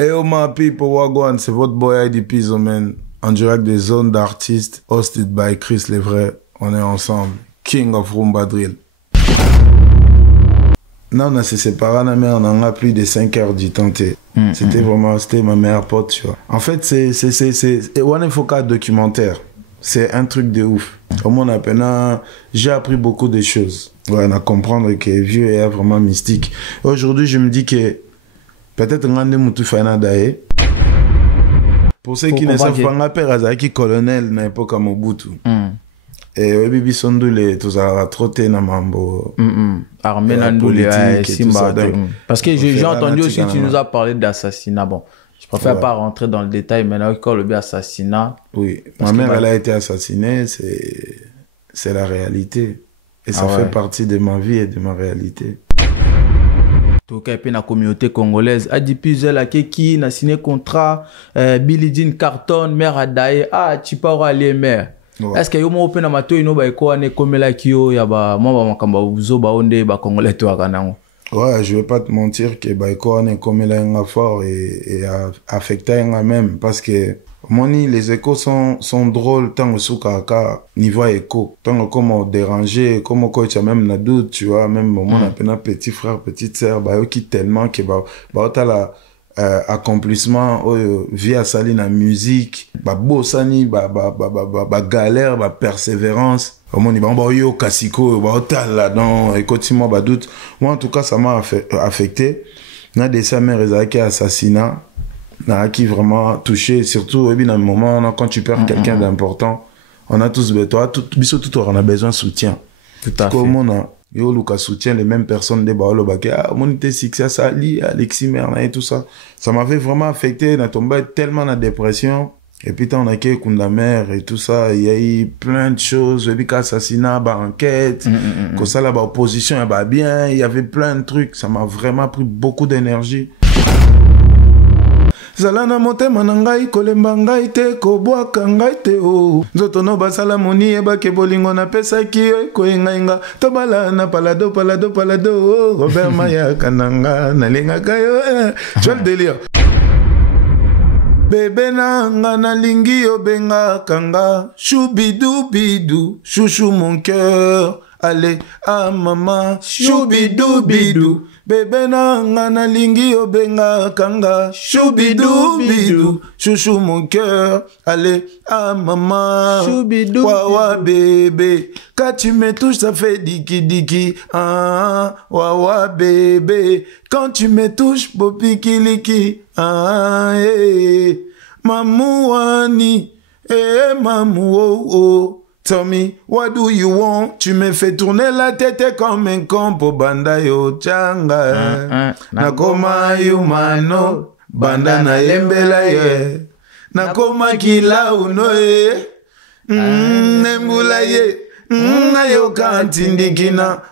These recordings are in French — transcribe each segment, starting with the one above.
Hey yo my people, Wagwan, c'est votre boy ID Pizzo, man. En direct des zones d'artistes, hosted by Chris Levray. On est ensemble. King of Rumba Drill. Non, on s'est séparés, mais on a plus de 5 heures du temps. C'était vraiment, c'était ma meilleure pote, tu vois. En fait, c'est One Foka documentaire. C'est un truc de ouf. Au moins, j'ai appris beaucoup de choses. Ouais, on a comprendre que vieux est vraiment mystique. Aujourd'hui, je me dis que peut-être Ngande Moutou Fana Dae. Pour ceux qui ne savent pas, mon père Azaki colonel à l'époque à Mobutu. Et Bibi Sondule, tout ça a trotté dans Mambo. Armée Nandoulé, Simba. Parce que j'ai entendu aussi que tu nous as parlé d'assassinat. Bon, je préfère pas rentrer dans le détail, mais là, quand le bien assassinat. Oui, ma mère, elle a été assassinée, c'est la réalité. Et ça fait partie de ma vie et de ma réalité. Tout cas, la communauté congolaise a dit plusieurs là qui n'a signé contrat, Billy Jean Carton, mère Adaye, tu peux aller mère. Est-ce que yo mo open amato ino ba eko ane komela kiyo ya ba mwa makamba uzo ba onde ba congolais to akanango. Ouais, je vais pas te mentir que ba eko ane komela nga fort et affecté nga même parce que moni les échos sont drôles tant que soukaka niveau écho tant que comment déranger comment coach même na doute tu vois même mon appena petit frère petite sœur ba yo qui tellement que ba tala accomplissement via sali na musique ba bossani ba galère ba persévérance comment ni ba yo kasiko ba hotel là dans et continuellement ba doute moi en tout cas ça m'a affecté na des sa mère qui assassinat na qui vraiment touché surtout dans le moment quand tu perds quelqu'un d'important on a tous besoin tout on a besoin de soutien tout à fait comme yo Lucas soutient les mêmes personnes de Baolo Baké monité succès Sali Alexis Merna et tout ça ça m'avait vraiment affecté na tombé tellement dans dépression et puis on a que Kunda mère et tout ça il y a eu plein de choses et puis assassinat ba enquête comme ça là ba opposition ba bien il y avait plein de trucs ça m'a vraiment pris beaucoup d'énergie. Zalana motema na ngai kolemba ngai te kobwaka ngai te o nzoto no basala moni ebake bolingo na pesa ki koyenga tobala na palado Robert Maya kananga nalinga kayo tu vois le délire bébé nanga nalingi obenga kanga choubidou bidou chouchou mon cœur allez maman choubidou bidou bébé nanga nalingi obenga kanga choubidou bidou chouchou mon cœur allez maman choubidou wawa bébé quand tu me touches ça fait diki wawa bébé quand tu me touches bopikiliki mamouani mamou tell me, what do you want? Tu me fais tourner la tête comme un compo banda yo changa. Nakoma humano, banda na lembela ye. Nakoma kila uno ye. Nembula ye. Ayo kantindikina.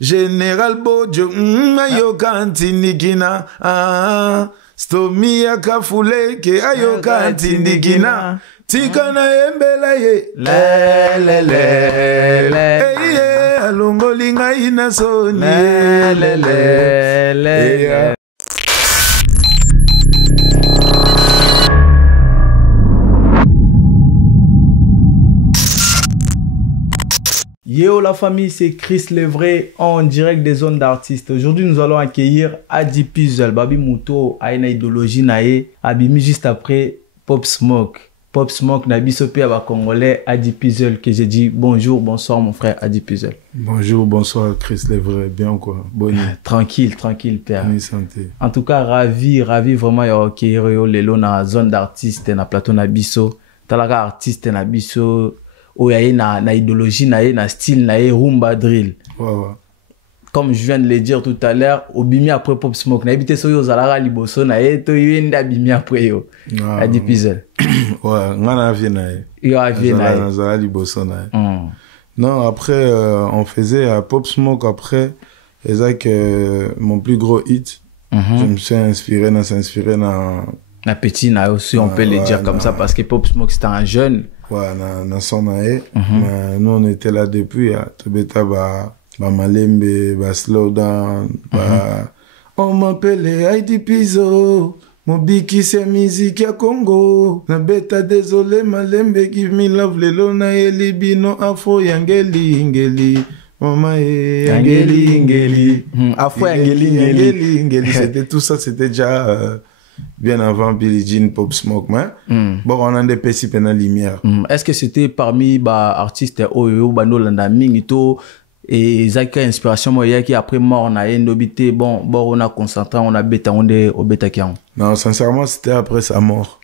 General Bojo. Ayo kantindikina. Stomi ya kafule ke ayo kantindikina. Tikana embela ye le alongolinga ina soni le Yo la famille, c'est Chris Levray en direct des zones d'artistes. Aujourd'hui, nous allons accueillir Adi Puzzle, Babi Mouto, Aina Idéologie Nae, Abimi juste après Pop Smoke. Pop Smoke, Nabisopé, Aba Congolais, Adi Puzzle, que j'ai dit bonjour, bonsoir mon frère Adi Puzzle. Bonjour, bonsoir Chris Levray, bien quoi, bonne tranquille, père. Bonne santé. En tout cas, ravi vraiment ya accueillir yo lelo na zone d'artiste na plateau na biso. Talaka artiste na biso, oyaye na idéologie na ye, na style na ye, rumba drill. Ouais. Comme je viens de le dire tout à l'heure, Obimi après Pop Smoke, na habité so yo zalara liboso na ye, to yenda Obimi après yo. Adi Puzzle. Ouais, ngana vina ye. Yo avina ye. Zalara liboso na ye. Non, après, on faisait à Pop Smoke après, exact, mon plus gros hit. Je me suis inspiré na na petit na aussi, on peut le dire comme ça, parce que Pop Smoke c'était un jeune. Ouais, na son nae. Mais nous, on était là depuis, Tobeta, Malembe, Slow Down, On m'appelle Heidi Pizzo. Mon biki c'est musique à Congo. Na beta désolé malembe give me love lelo na elibino afro yangeli ingeli. Mama yangeli ingeli. Afro yangeli ingeli. C'était tout ça, c'était déjà bien avant Billie Jean, Pop Smoke. Mais bon, on a des petits dans la lumière. Est-ce que c'était parmi bah artistes Oyo Bando Landa Mingito et Zaka inspiration moya qui après mort on a endobité bon on a concentré on a bêta on est au bêta qui non sincèrement c'était après sa mort.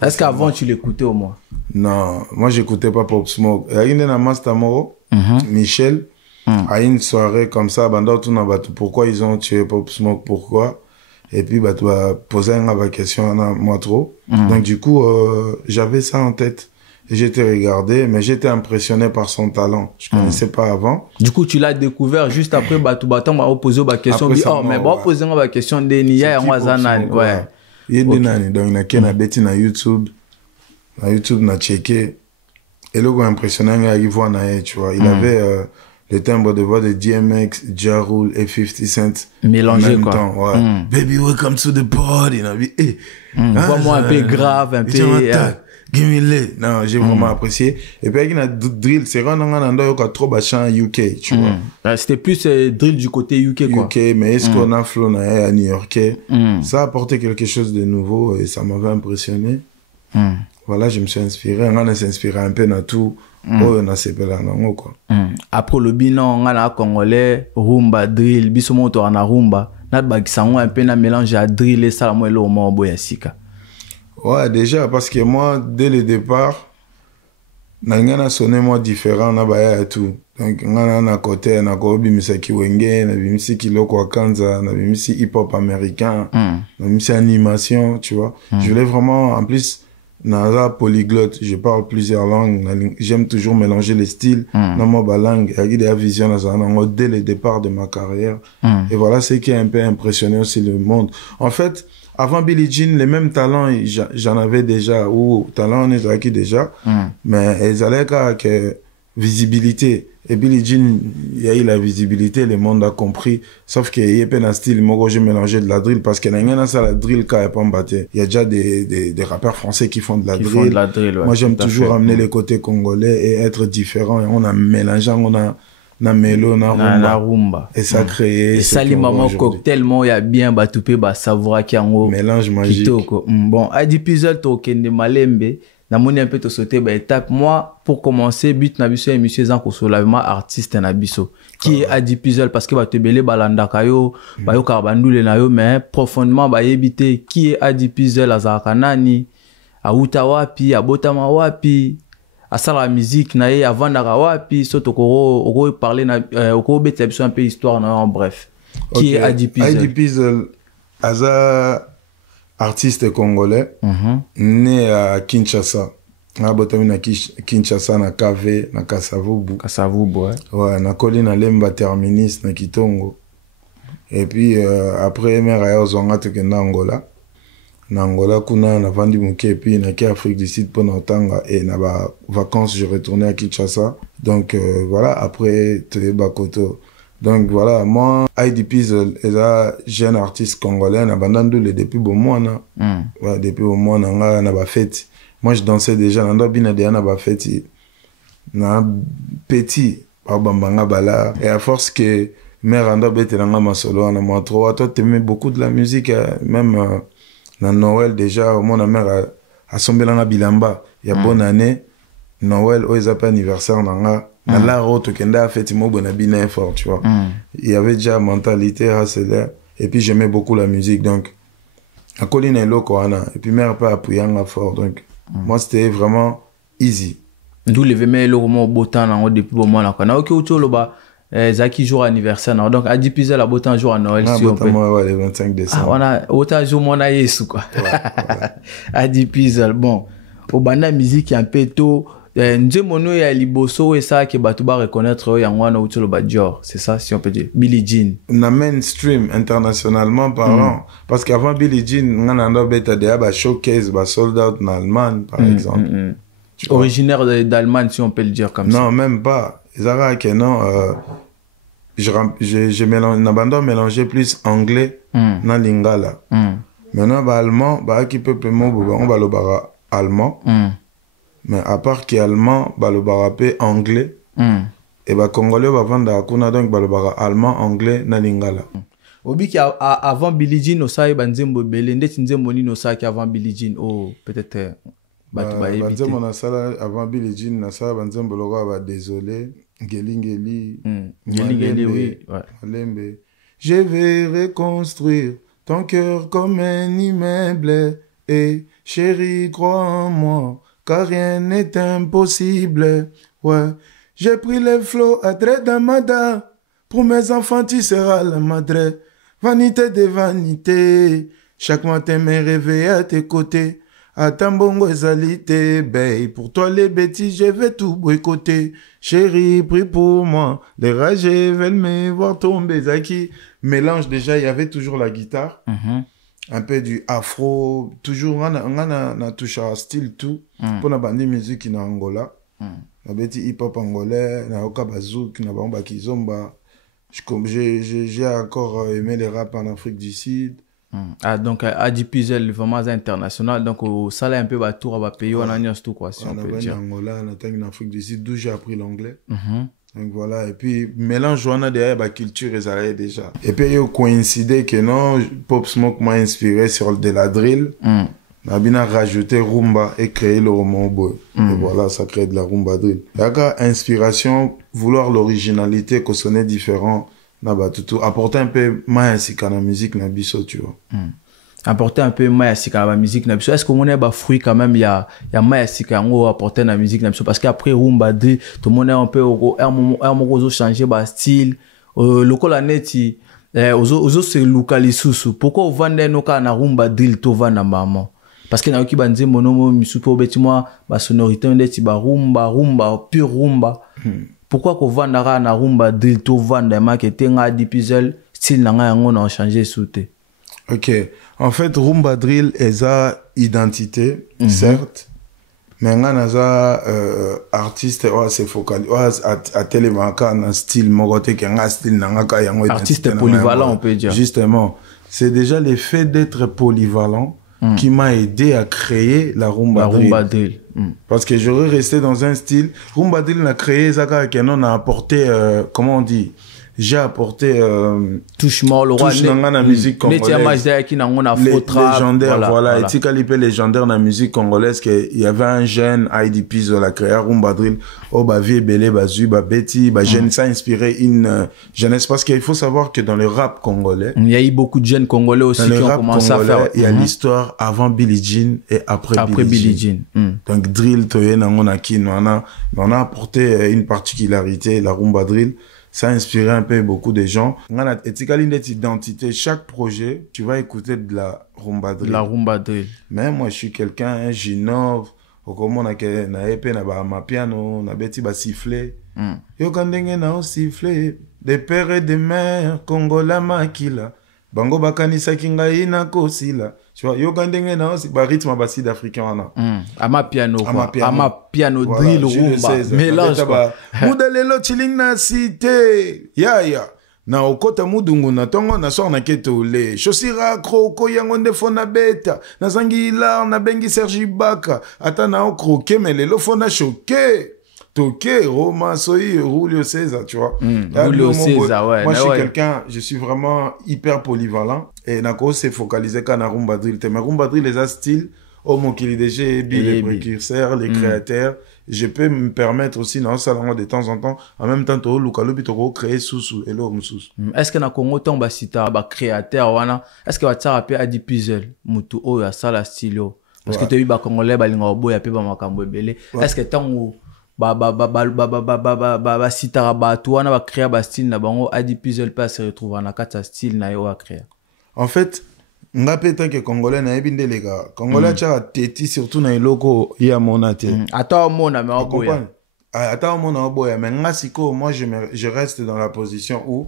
Est-ce qu'avant tu l'écoutais au moins? Non, moi j'écoutais pas Pop Smoke. Il y a une Master Moro, Michel, à une soirée comme ça, banda tout na batu pourquoi ils ont tué Pop Smoke, pourquoi? Et puis bah tu vas poser une question à moi trop. Donc du coup j'avais ça en tête. J'étais regardé, mais j'étais impressionné par son talent. Je connaissais pas avant. Du coup, tu l'as découvert juste après, tu m'a posé ma question. Mais poser ma question de Nia et Wazanan. Ouais. Il y a des nani, donc il y a qui na bêti na YouTube. Na YouTube, na checké. Et le gars impressionnant, il voit na tu vois. Il avait le timbre de voix de DMX, Ja Rule et 50 Cent. Mélangé, en même quoi. temps, ouais. Baby, welcome to the party. Vois-moi un peu grave, un peu. Give me lit. Non, j'ai vraiment apprécié. Et puis, il y a drill. C'est vraiment un endroit qui a trop bachant UK, tu vois. C'était plus drill du côté UK, quoi. UK, mais est-ce qu'on a flow à New Yorkais? Ça a apporté quelque chose de nouveau et ça m'avait impressionné. Voilà, je me suis inspiré. On s'est inspiré un peu dans tout. On a s'est là, non, quoi. Après le bilan, on a congolais, rumba, drill, bisomoto, on a rumba. N'a pas que ça, on a un peu un mélange à drill et ça, moi, le moment, boyasika. Ouais, déjà, parce que moi, dès le départ, n'a sonné moi différent, n'a pas tout. Donc, n'a côté, n'a pas bimisa kiwenge, n'a bimisi kiloko akanza, n'a bimisi hip-hop américain, n'a bimisi animation, tu vois. Je voulais vraiment, en plus, n'a polyglotte, je parle plusieurs langues, j'aime toujours mélanger les styles, dans ma langue, et il y a des visions dès le départ de ma carrière. Et voilà ce qui a un peu impressionné aussi le monde. En fait, avant Billie Jean, les mêmes talents, j'en avais déjà, ou talents, on est acquis déjà, mais ils allaient avec visibilité. Et Billie Jean, il y a eu la visibilité, le monde a compris. Sauf qu'il y a pas un style, moi, j'ai mélangé de la drill, parce qu'il y a rien à ça, la drill, quand il pas battu. Il y a déjà des rappeurs français qui font de la drill. Ouais, moi, j'aime toujours amener les côtés congolais et être différent. Et on a mélangé, on a mélo, na rumba. Et ça crée. Et ça, les mamans cocktail, moi, il y a bien batoupé, savoir qu'il y a un mélange magique. Bon, Adi Puzzle, token de Malembe, na moni un peu te sauter, étape. Moi, pour commencer, but na biso et monsieur Zanko Solavima, artiste na biso. Qui est Adi Puzzle, parce que te belé balanda kayo, yo karbandoule na yo, mais profondément, yébité, qui est Adi Puzzle, azaraka nani, a Utawapi, a Botama wapi, à ça la musique nae avant d'arawapi soto koro parler na oko bete un peu histoire en bref qui est Heidi Pizzo. Heidi Pizzo aza artiste congolais né à Kinshasa na botami na Kinshasa na KV na Kasavubu ouais na koli na Lemba Terminus na Kitongo et puis après mère aya zonga tekenda Angola na Angola kuna na vandi muke puis na ki Afrique du Sud pendant tanga et na ba vacances je retournais à Kinshasa donc voilà après te bakoto donc voilà moi Heidi Pizzo est un jeune artiste congolais na bandandule depuis bon mois na ouais depuis bon mois na na ba fête moi je dansais déjà na bina de na ba fête na petit bambanga bala et à force que mère anda betelanga masolo na moi trop toi t'aimais beaucoup de la musique même na Noël déjà mon mère a sombelanga bilamba il y a bonne année Noël o ezapa anniversaire nanga na la route kenda fête mo bona bina fort tu vois il y avait déjà mentalité hustler et puis j'aimais beaucoup la musique donc a colline loko ana et puis mère pas appuyanga fort donc moi c'était vraiment easy d'où le veme loko mo botan na depuis bon mois na OK utolo ba Zaki jour anniversaire non donc Heidi Pizzo la botan jour à Noël si on peut ouais le 25 décembre on a autant jour mon aïs quoi Heidi Pizzo bon au banda musique un peu tôt nzemono ya liboso et ça que batuba reconnaître yangwana utolo ba Dior c'est ça si on peut dire Billie Jean na mainstream internationalement parlant parce qu'avant Billie Jean ngana ndo beta de ba showcase ba sold out en Allemagne par exemple originaire d'Allemagne si on peut le dire comme ça non même pas Zara que non je mélange, mélanger plus anglais na lingala. Maintenant, allemand, qui peut on va le allemand. Mais à part qui allemand, le barapé anglais. Et congolais va vendre à kuna donc le allemand, anglais na lingala. Obi qui avant Billie Jean, osai banzembo belende tinzembo ni osai qui avant Billie Jean, oh peut-être banzembo na sala avant Billie Jean na sala banzembo logo ba désolé ngeli oui ouais. Je vais reconstruire ton cœur comme un immeuble et chérie crois en moi car rien n'est impossible. Ouais, j'ai pris les flots à trait d'amada. Pour mes enfants, tu seras la madre. Vanité de vanité. Chaque matin, me réveiller à tes côtés. À Tambongo ezalité, babe. Pour toi, les bêtises, je vais tout boycotter. Chérie, prie pour moi. Les ragés veulent me voir tomber. Zaki. Mélange déjà, il y avait toujours la guitare. Un peu du afro. Toujours, on a touché à style tout. Pour la bande musique in Angola. Na beti hip-hop angolais, na oka bazouk, na bamba kizomba. J'ai encore aimé les rap en Afrique du Sud. Ah, donc, Adi Puzel, vraiment international. Donc, au salaire un peu, tour à pays, on a un tout, quoi, si on peut dire. En Angola, en Afrique du Sud, d'où j'ai appris l'anglais. Donc, voilà. Et puis, mélange, on a derrière la culture, et ça déjà. Et puis, il y a coïncidé que non, Pop Smoke m'a inspiré sur de la drill. On a bien rajouté rumba et créé le roman boy. Et voilà, ça crée de la rumba drill. Il y a inspiration, vouloir l'originalité, que sonner différent. Apporter un peu maïsika dans la musique, na biso, tu vois. Apporter un peu maïsika dans la musique, na biso. Est-ce que mon est fruit quand même, il y a maïsika en apporter dans la musique, na biso? Parce qu'après rumba drill, tout le monde est un peu, un moment changer ba style. Le col à neti, ozo se localisous. Pourquoi on vend nos cas na rumba drill, to vend na maman? Parce que na yoki banze monomo misupo beti moi ba sonorité ndeti ba rumba pure rumba. Pourquoi qu'on vend na rumba drill to vendre marketing a di puzzle style na yango na changer souté. OK. En fait rumba drill est sa identité certes. Mais ngana za artiste c'est focal à télémaka na style mogote que nga style na nga yango artiste polyvalent on peut dire. Justement, c'est déjà le fait d'être polyvalent qui m'a aidé à créer la rumba drill. Parce que j'aurais resté dans un style. Rumba drill n'a créé, Zaka Kenon a apporté, comment on dit, j'ai apporté touche dans la musique congolaise. Légendaire, voilà. Et tu calipé légendaire dans la musique congolaise, qu'il y avait un jeune IDP de la créa rumba drill. Oh, bah, vie belé, bah, zu, bah, Betty, bah, jeune, ça a inspiré une jeunesse. Parce qu'il faut savoir que dans le rap congolais, il y a eu beaucoup de jeunes congolais aussi qui ont commencé à faire. Il y a l'histoire avant Billie Jean et après Billie Jean. Donc, drill, on a apporté une particularité, la rumba drill. Ça a inspiré un peu beaucoup de gens. Identité, chaque projet, tu vas écouter de la rumba drill. La rumba drill. Mais moi, je suis quelqu'un, j'innove. Comment on a épée, ma piano, on a bêti, siffler. Yo kandenge na siffler. Des pères et des mères, Congola makila. Bango bakanisa kinga ina kosila. Tu vois, yo kandenge na rythme basi d'africain wana. Ama piano drill rumba. Mélange quoi. Mudelelo chilling na cité. Ya. Na okota mudungu na tongo na sor na ketole. Chosira kroko yango ndefo na beta. Na zangi la na bengi Sergi Baka. Ata na okroke melelo fo na choqué. Toqué, Romain Soyi, Julio César, tu vois. Julio César, ouais. Moi, je suis quelqu'un, je suis vraiment hyper polyvalent. Et Nako s'est focalisé quand na rumba drill. Mais rumba drill, les styles, mon kilidégé, les précurseurs, les créateurs. Je peux me permettre aussi, dans ça, de temps en temps, en même temps, to Lukalubi, to créer sous et l'homme sous. Est-ce que na Congo, ton basita, créateur, wana, est-ce que tu as rappelé à 10 puzzles, mutu, oh, ya ça, la stylo? Parce que tu as eu, Congolais, balinga, obo, ya pe, makambo, belé. Est-ce que tant sitara bato wana ba créer ba style na bango adi puzzle pas se retrouver na kata style na yo a créer. En fait, nga peta que congolais na ebinde les gars. Congolais tcha teti surtout na iloko ya monate. Ata mona mais oboya. Ata mona oboya mais nga siko moi je reste dans la position où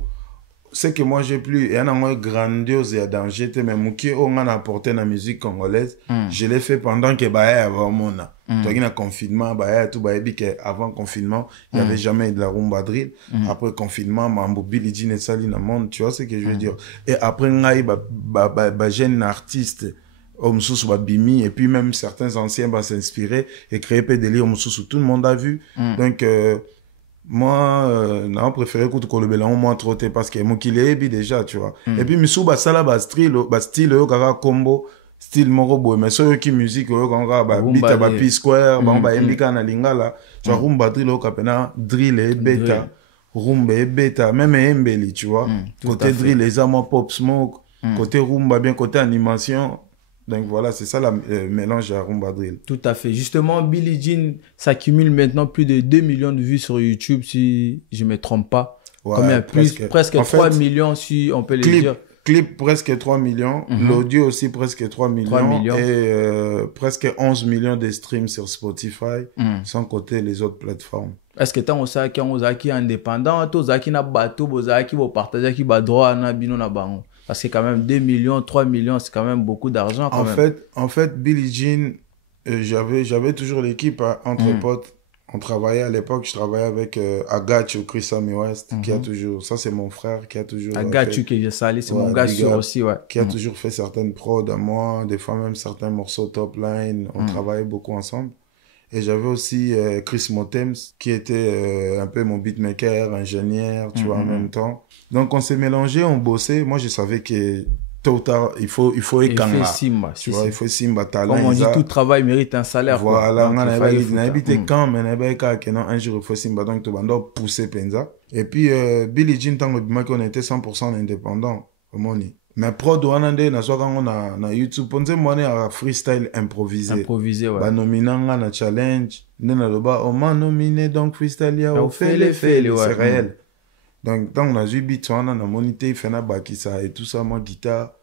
c'est que moi j'ai plus il y a un grandiose et danger mais muki on a apporté la musique congolaise je l'ai fait pendant que bah avant mon toi qui a confinement bah tout bah que avant confinement il y avait jamais de la rumba drill après confinement mambo Billie Jean et Saline monde tu vois ce que je veux dire et après ngai bah jeune artiste Omsusu Bimi et puis même certains anciens va s'inspirer et créer Pédéli Omsusu tout le monde a vu donc moi non préféré que tu le au moins trotter parce que mon qu'il est déjà tu vois et puis misu basala style kaka combo style moko boy mais so qui musique kaka ba beat ba P square ba ba mbika na lingala tu vois rumba drill kapena drill et beta rumba et beta même embeli tu vois côté drill les amours pop smoke côté rumba bien côté animation. Donc voilà, c'est ça le mélange à rumba drill. Tout à fait. Justement, Billie Jean s'accumule maintenant plus de 2 millions de vues sur YouTube, si je ne me trompe pas. Ouais, combien presque 3 millions, si on peut le dire. Clip presque 3 millions. L'audio aussi presque 3 millions. Et presque 11 millions de streams sur Spotify, sans compter les autres plateformes. Est-ce que tu as indépendant, tu as un bateau, tu as partagé qui droit na bino na bango? Parce que quand même 2 millions, 3 millions, c'est quand même beaucoup d'argent. En fait, Billie Jean, j'avais toujours l'équipe entre potes. On travaillait à l'époque, je travaillais avec Agachu, Chris Ami West, qui a toujours, ça c'est mon frère, qui a toujours. Agachu qui est salé, c'est mon gars sûr aussi, ouais. Qui a toujours fait certaines prods à moi, des fois même certains morceaux top line. On travaillait beaucoup ensemble. Et j'avais aussi Chris Motems, qui était un peu mon beatmaker, ingénieur, tu vois, en même temps. Donc, on s'est mélangés, on bossait. Moi, je savais que tôt ou tard, il faut écangler. Tu vois, il faut Simba, talent. Comme on dit, tout travail mérite un salaire. Voilà, on a habité quand, mais un jour, il faut Simba. Donc, tu vas pousser Penza. Et puis, Billie Jean, tant qu'on était 100% indépendant, mais prod wanande na soka na YouTube ponze mwane a freestyle improvisé ouais ba nominanga na challenge nena loba o man nominé donc freestyle ya o fait c'est réel donc on a joué beat on a monité fait na bakisa et tout ça moi guitare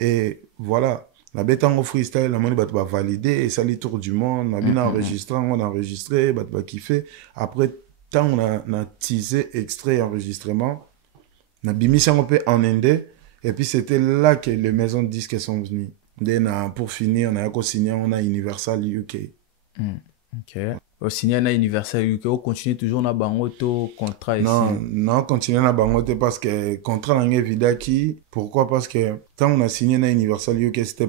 et voilà la bétango freestyle la moni bat ba valider et ça les tour du monde on a bien enregistré on a enregistré bat ba kiffer après tant on a teasé extrait enregistrement na bimisi on peut en indé. Et puis, c'était là que les maisons de disques sont venues. Pour finir, on a signé, on a Universal UK. Ok. Au signé, on a Universal UK. On continue toujours dans Bangoto, contrat ici. Non, continue dans Bangoto parce que contrat dans Vidaki. Pourquoi? Parce que quand on a signé dans Universal UK, c'était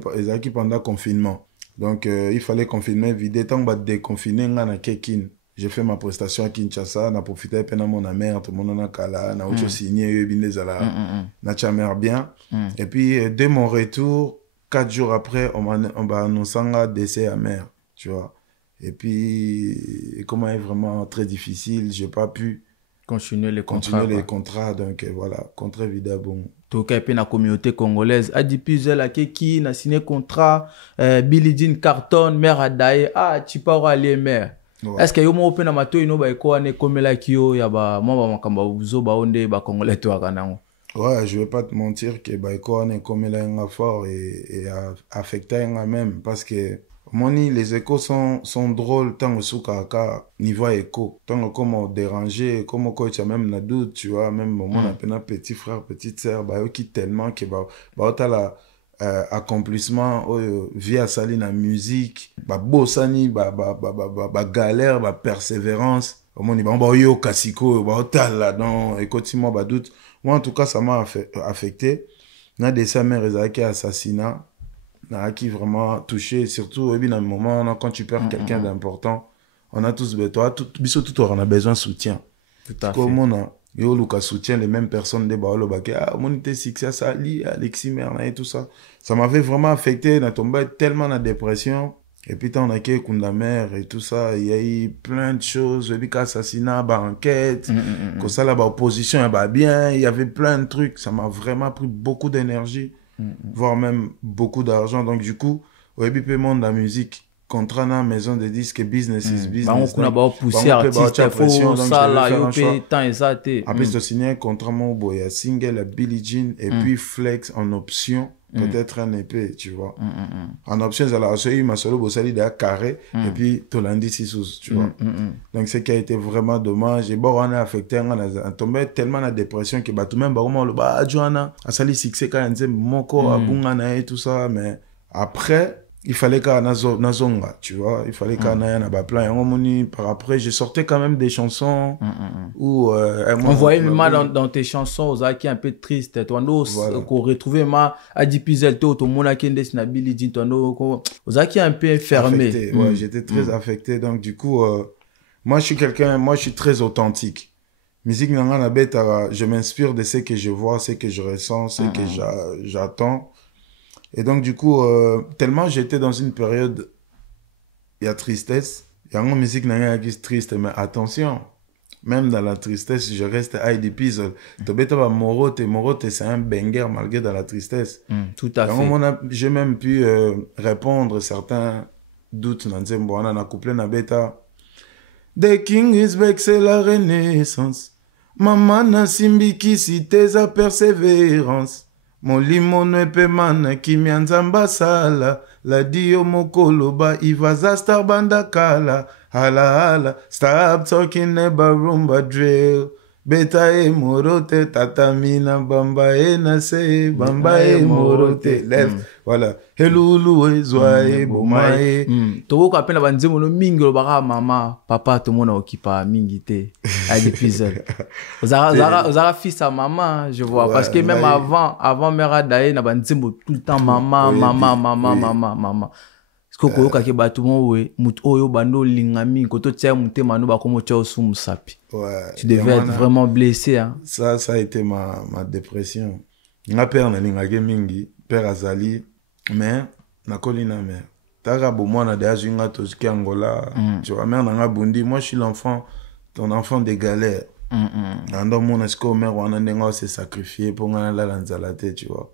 pendant confinement. Donc, il fallait confiner, vider. Tant qu'on va déconfiner, on a Kekin. J'ai fait ma prestation à Kinshasa, n'a profité pendant mon mère, tout le monde a kala, n'a autre signé, n'a jamais bien. Et puis, dès mon retour, 4 jours après, on m'a annoncé un décès à mère, tu vois. Et puis, comment est vraiment très difficile, j'ai pas pu continuer les contrats. Donc voilà, contrat vida bon. Tout cas, puis la communauté congolaise a dit puis elle a qui n'a signé contrat, Billie Jean carton, mère a daé, tu peux aller mère. Ouais. Est-ce que yo mo pena mato ino ba ko ane komela kio ya ba mwa makamba buzo ba onde ba congolais to akanango? Ouais, je vais pas te mentir que ba ko ane komela nga fort et affecté nga même parce que moni les échos sont drôles tant au ka niveau écho tant comme déranger comme quoi tu as même na doute tu vois même mon appena petit frère petite sœur ba yo qui tellement que ba ta accomplissement via sali na musique ba bossani ba galère ba persévérance omoni ba yo kasiko ba otal là dans écoutez-moi ba doute moi en tout cas ça m'a affecté na des sa mère qui assassinat na qui vraiment touché surtout au un moment quand tu perds quelqu'un d'important on a tous besoin tout on a besoin de soutien tout à fait comme yo Lucas soutient les mêmes personnes de baolo bake monité succès ça li Alexis Merna et tout ça m'avait vraiment affecté na tombé tellement la dépression et puis on a que Kunda mère et tout ça il y a eu plein de choses et puis assassinat ba enquête que ça là ba opposition ba bien il y avait plein de trucs ça m'a vraiment pris beaucoup d'énergie voire même beaucoup d'argent donc du coup au début paiement de la musique contrat na maison de disques business is business. On a pas poussé artiste faut ça là yo paye tant exacté. Après je signé un contrat mon boy single à Billie Jean et puis flex en option peut-être un épée, tu vois. En option, ça a eu ma solo bossali de carré, et puis Tolandi Sissous, tu vois. Donc, ce qui a été vraiment dommage. Et bon, on a affecté, on a tombé tellement la dépression que, tout même, Joanna, a sali succès quand on dit, moko, abungana et tout ça, mais après, il fallait qu'on nazonga, tu vois. Il fallait qu'on ait un plan. Par après, j'ai sorti quand même des chansons où... on voyait même dans tes chansons, aux qui un peu triste. Toi, qu'on retrouvait ma Adipizel, tout le monde qui est destinabili, dit, toi, aux qui un peu fermé. Affecté, ouais, j'étais très affecté. Donc, du coup, moi, je suis très authentique. Musique Nangana Beta, je m'inspire de ce que je vois, ce que je ressens, ce que j'attends. Et donc, du coup, tellement j'étais dans une période, il y a tristesse. Il y a une musique qui est triste, mais attention, même dans la tristesse, je reste IDP. Morote, c'est un banger malgré dans la tristesse. Tout à fait. J'ai même pu répondre certains doutes dans le couple na beta. The king is back, c'est la renaissance. Maman na simbiki si tes a persévérance. Molimo nepe mana kimyanzamba sala la dio mokoloba ivaza star banda kala hala stop talking about rumba drill beta e morote tatamina bamba e nase bamba e morote left voilà helulu e zoae bomae to ko apena banzemo no mingi lo baka mama papa to mona okipa mingi te à l'épisode Ozara fils à maman je vois parce que même avant mère daé na banzemo tout le temps maman ce que koyoka ke bato mo we mutu oyo bando lingami koto tia mutema no bakomo tia osumu sapi. Tu devais être vraiment blessé hein. Ça a été ma dépression. Nga père na lingage mingi père azali mais na kolina mère. Tara bo moi na de azunga to ski Angola. Tu vois mère na nga bundi moi je suis ton enfant des galères. Ando mon esco mère wana ndenga se sacrifier pour nga la lanzalate tu vois.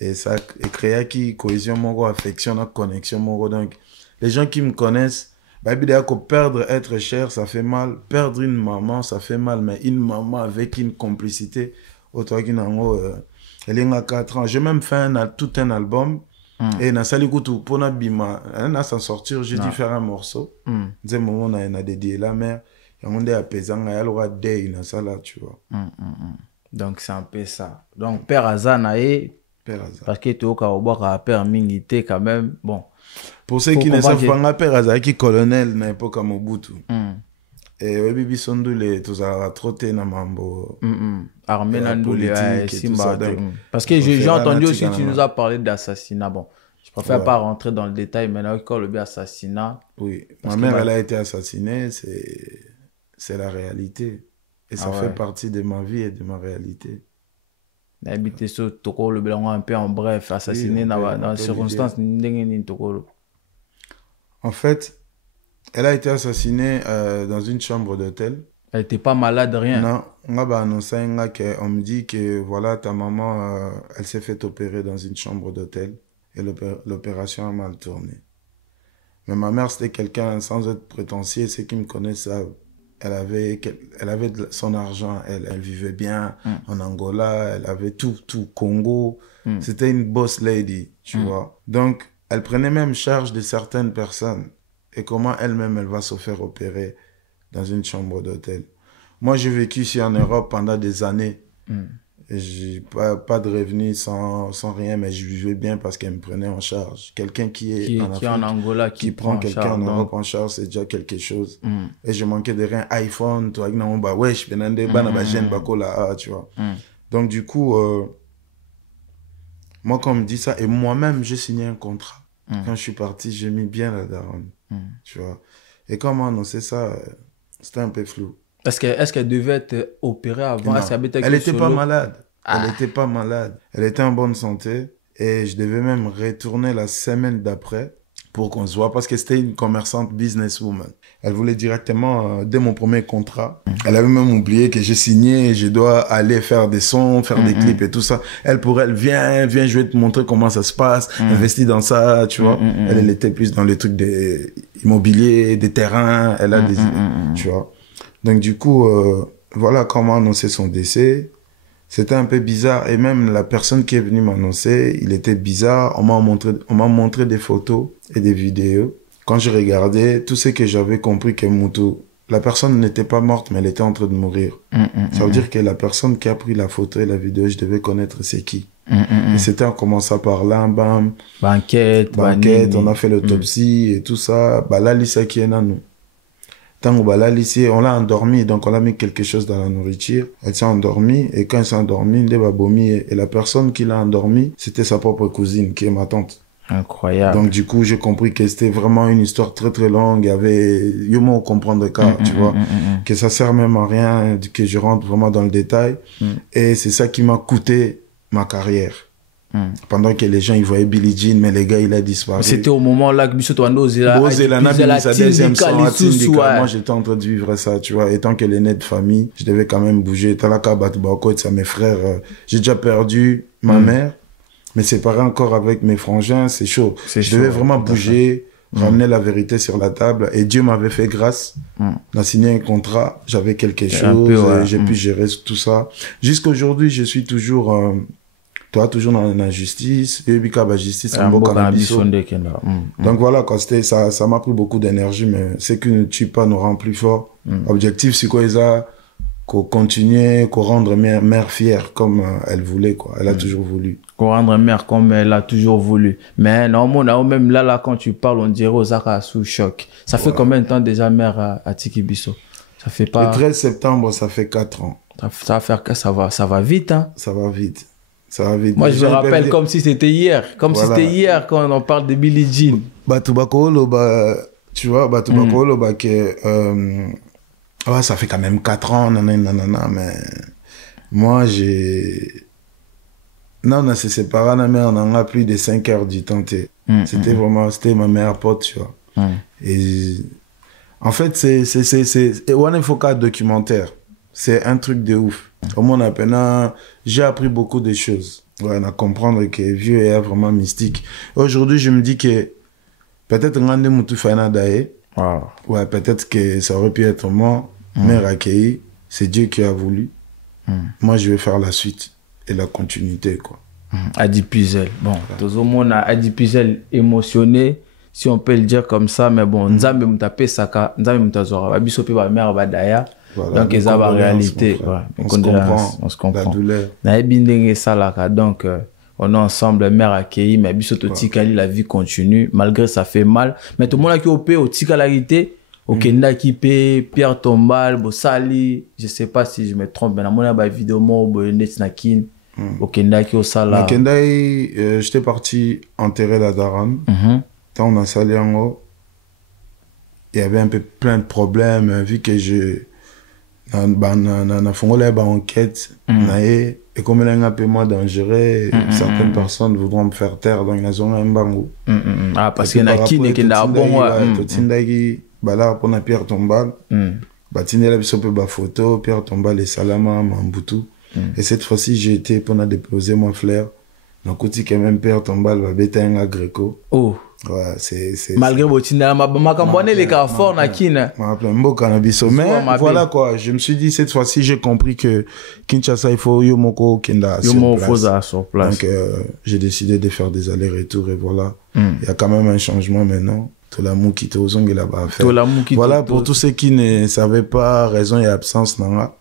Et ça créa qui cohésion moko affection na connexion moko donc les gens qui me connaissent bah que perdre être cher ça fait mal, perdre une maman ça fait mal mais une maman avec une complicité autant qui nango elle a 4 ans j'ai même fait tout un album et na sali kutu pona bima na s'en sortir j'ai dû faire un morceau des moments on a dédié la mère et on est apaisant il y a le day na sala tu vois. Donc c'est un peu ça donc père Azana et parce que tu as père Mingité quand même bon pour ceux qui ne savent pas père Azaki colonel na époque à Mobutu et Webibi Sondule tous a trotté na mambo armée Nandoule Simba parce que j'ai entendu aussi tu nous as parlé d'assassinat bon je préfère pas rentrer dans le détail mais là quand le bien assassinat oui ma mère elle a été assassinée c'est la réalité et ça fait partie de ma vie et de ma réalité. Habité sur Toko le blanc un peu en bref assassiné dans circonstances en fait elle a été assassinée dans une chambre d'hôtel. Elle était pas malade rien. Non on m'a annoncé on me dit que voilà ta maman elle s'est fait opérer dans une chambre d'hôtel et l'opération a mal tourné mais ma mère c'était quelqu'un sans être prétentieux ceux qui me connaissent savent. Elle avait son argent, elle vivait bien en Angola, elle avait tout, Congo. C'était une boss lady, tu vois. Donc, elle prenait même charge de certaines personnes. Et comment elle-même, elle va se faire opérer dans une chambre d'hôtel. Moi, j'ai vécu ici en Europe pendant des années. J'ai pas de revenus sans rien, mais je vivais bien parce qu'elle me prenait en charge. Quelqu'un qui est en Angola, qui prend quelqu'un en Europe en charge, c'est déjà quelque chose. Et je manquais de rien. iPhone, toi, tu vois. Donc, du coup, moi, quand on me dit ça, et moi-même, j'ai signé un contrat. Quand je suis parti, j'ai mis bien la daronne. Tu vois. Et quand on m'a annoncé ça, c'était un peu flou. Est-ce qu'elle devait être opérée avant? Elle n'était pas malade. Elle n'était pas malade. Elle était en bonne santé. Et je devais même retourner la semaine d'après pour qu'on se voit parce que c'était une commerçante businesswoman. Elle voulait directement, dès mon premier contrat, elle avait même oublié que j'ai signé et je dois aller faire des sons, faire des clips et tout ça. Elle, pour elle, viens, je vais te montrer comment ça se passe, investis dans ça, tu vois. Elle était plus dans les trucs des immobiliers, des terrains, elle a des, tu vois. Donc, du coup, voilà comment annoncer son décès. C'était un peu bizarre. Et même la personne qui est venue m'annoncer, il était bizarre. On m'a montré des photos et des vidéos. Quand je regardais, tout ce que j'avais compris que Moutou, la personne n'était pas morte, mais elle était en train de mourir. Ça veut dire que la personne qui a pris la photo et la vidéo, je devais connaître c'est qui. Et c'était en commençant par là, bam. Banquette, on a fait l'autopsie et tout ça. Bah là, Lisa qui est là, nous. Tant que bah là, Lisa, on l'a endormi, donc on a mis quelque chose dans la nourriture. Elle s'est endormie, et quand elle s'est endormie, elle a vomi. Et la personne qui l'a endormie, c'était sa propre cousine, qui est ma tante. Incroyable. Donc du coup, j'ai compris que c'était vraiment une histoire très très longue. Il y avait, yo comprendre cas, tu vois, que ça sert même à rien, que je rentre vraiment dans le détail. Et c'est ça qui m'a coûté ma carrière. Pendant que les gens ils voyaient Billie Jean, mais les gars il a disparu. C'était au moment là que Bissot Wando sa deuxième son, moi j'étais en train de vivre ça, tu vois. Étant que l'aîné de famille, je devais quand même bouger. Talaka Batubako, ça mes frères. J'ai déjà perdu ma mère. Mais séparé encore avec mes frangins, c'est chaud. Je devais vraiment bouger, ramener la vérité sur la table. Et Dieu m'avait fait grâce. On a signé un contrat, j'avais quelque chose, j'ai pu gérer tout ça. Jusqu'aujourd'hui, je suis toujours, toujours dans la justice. Et puis, la justice, donc voilà, quoi, ça m'a pris beaucoup d'énergie, mais ce qui ne tue pas nous rend plus fort. Objectif, c'est quoi, ça? Qu'on continue, qu'on rendre mère fière comme elle voulait, quoi. Elle a toujours voulu. Qu'on rendre mère comme elle a toujours voulu. Mais normalement, même là, quand tu parles, on dirait Osaka sous choc. Ça fait combien de temps déjà mère à Tiki Bisso? Ça fait pas... Le 13 septembre, ça fait 4 ans. Ça va vite, hein? Ça va vite. Ça va vite. Moi, je me rappelle comme si c'était hier. Comme si c'était hier quand on parle de Billie Jean. Tu vois, que... ouais, ça fait quand même 4 ans, nanana, mais moi, non, on s'est séparés, mais on a plus de 5 heures du temps. C'était vraiment, c'était ma meilleure pote, tu vois. Et en fait, c'est One Foka documentaire. C'est un truc de ouf. Au moins, j'ai appris beaucoup de choses. Ouais, on a comprendre que vieux est vraiment mystique. Aujourd'hui, je me dis que peut-être Ngande Moutoufana Dae, ouais, peut-être que ça aurait pu être moi, mère accueillie, c'est Dieu qui a voulu. Moi, je vais faire la suite et la continuité, quoi. Adi Puzel. Bon, tout le monde a Adi Puzel émotionné, si on peut le dire comme ça, mais bon, Nzambe Moutapé Saka, Nzambe Moutazora, Bisopi ba mère Badaya. Voilà, donc, ça va réalité. On se comprend. La douleur. Donc, on est ensemble, mère accueillie, mais Bisoto Tikali, la vie continue, malgré ça fait mal. Mais tout le monde qui est au Tikalarité, au Kenda qui paie, Pierre Tombal, Bossali, je sais pas si je me trompe, mais on a une vidéo, Netsnakin, au Kenda qui est au Sala. Au Kenda, j'étais parti enterrer la Daran. Quand on a salé en haut, il y avait un peu plein de problèmes, vu que na fongole ba enquête et comme elle est un peu moins dangereux, certaines personnes voudront me faire taire dans une zone mbangu parce qu'il y a qui n'est pas bon tindagi bala pour na Pierre Tombal batine la biso pe ba photo Pierre Tombal et Salama Mambutu et cette fois-ci j'ai été pour na déposer mon frère donc côté quand même Pierre Tombal va bêter un Greco. Ouais, c'est malgré Botina Makambone les Carrefour na Kina. Mais voilà quoi, je me suis dit cette fois-ci j'ai compris que Kinshasa il faut Yomoko Kenda sur place. Donc j'ai décidé de faire des allers-retours et voilà. Il y a quand même un changement maintenant. Tout l'amour qui te ozong là-bas à faire. Voilà pour tous ceux qui ne savaient pas raison et absence nanga.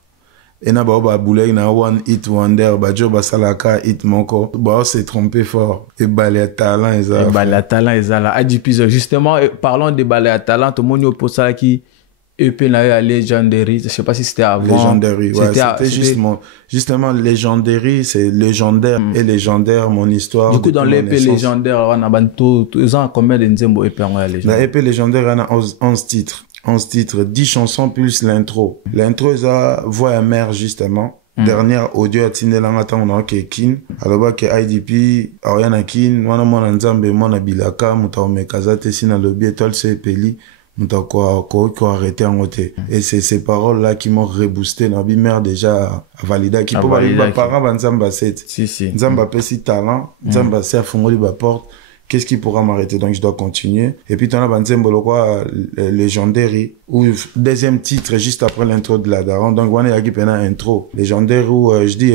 Et na ba boulay na one hit wonder ba jo ba salaka hit moko ba s'est trompé fort et balé talent ezala Adi Puzel justement parlons de balé talent tout le monde pour ça qui EP na Legendary, je sais pas si c'était avant. Legendary, ouais, c'était justement Legendary, c'est légendaire et légendaire mon histoire. Du coup dans l'EP légendaire on a banto ils ont combien de nzembo EP en légendaire. La EP légendaire on a 11 titres. 11 titres, 10 chansons plus l'intro. L'intro, ça, voix amère, justement. Dernière audio, à Tindelanga, on a Kin. Alors, que IDP, Ariana Kin, Wana Nzambe, Mona Bilaka, Mouta Omekaza, Tessina Lobby, Étoile Sepeli, Mouta ko arrêté en côté. Et c'est ces paroles-là qui m'ont reboosté. Nabi mère déjà valida, qui peut pas parents, Nzamba 7. Si. Nzamba Pessi talent, Nzamba c'est à Fongoli, porte. qu'est-ce qui pourra m'arrêter? Donc, je dois continuer. Et puis, t'en as Banzembolo, quoi, légendaire, ou deuxième titre, juste après l'intro de la daron. Donc, on est à intro. Légendaire, où je dis,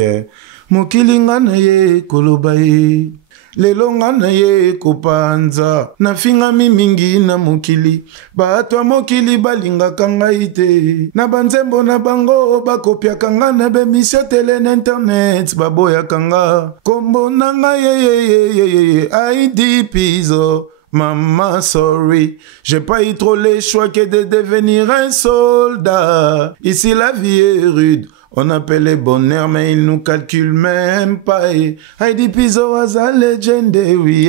Mokili ngana ye kolobaye. Lelo ngana ye kopanza. Nafinga mingi na mokili. Baatwa mokili balinga kanga ite. Na banzembo na bango bakopia kanga na bemisio tele na internet. Baboya kanga. Kombo nanga ye. ID Pizzo. Maman, sorry, j'ai pas eu trop les choix que de devenir un soldat. Ici la vie est rude. On appelle les bonheurs, mais ils nous calculent même pas. Heidi Pizzo was a legendary.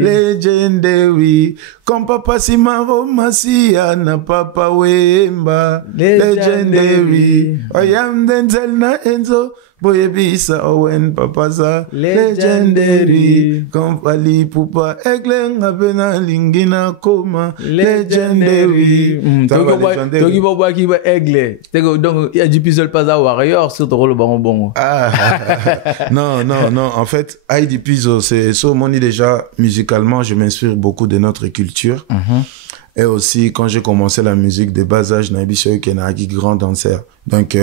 Legendary. Comme Papa Simaro Masia na Papa Wemba. Legendary. Oyam Denzel na Enzo. Boyebisa Owen Papaza. Legendary. Comme Fali Poupa Eglenga Bena Lingina Koma. Legendary. Toki Boba qui va Egle. Donc, il y a du puzzle pas à Warrior sur ton rôle bon. Ah, non. En fait, Heidi Pizzo, c'est ça, mon déjà, musicalement, je m'inspire beaucoup de notre culture. Et aussi, quand j'ai commencé la musique de bas âge, Nabiso Kenagi, grand danseur. Donc,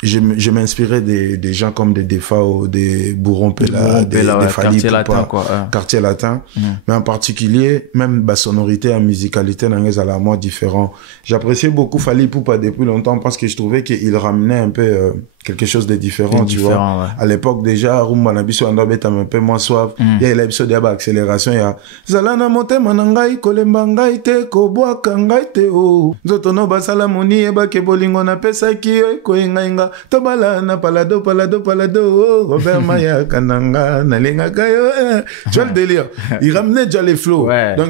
je m'inspirais des gens comme des Defao, des Bourron Pella, des Fali Poupa, quartier latin. Mais en particulier, même la sonorité et musicalité à la moi différent. J'appréciais beaucoup Fali Poupa depuis longtemps parce que je trouvais qu'il ramenait un peu quelque chose de différent, tu vois. Ouais. À l'époque déjà, Rumba Nabiso Andabet un peu moins suave. Il y a l'épisode d'accélération, il y a Zalana Mote Manangai Kolembangai Te Koboa Kangai Te O. Zotono Basala Moni Eba Kebolingo na pesa ki Koengainga. Tobala na palado Robert Maya Kananga Nalinga Kayo. Tu vois le délire. Il ramenait déjà les flows. Ouais. Donc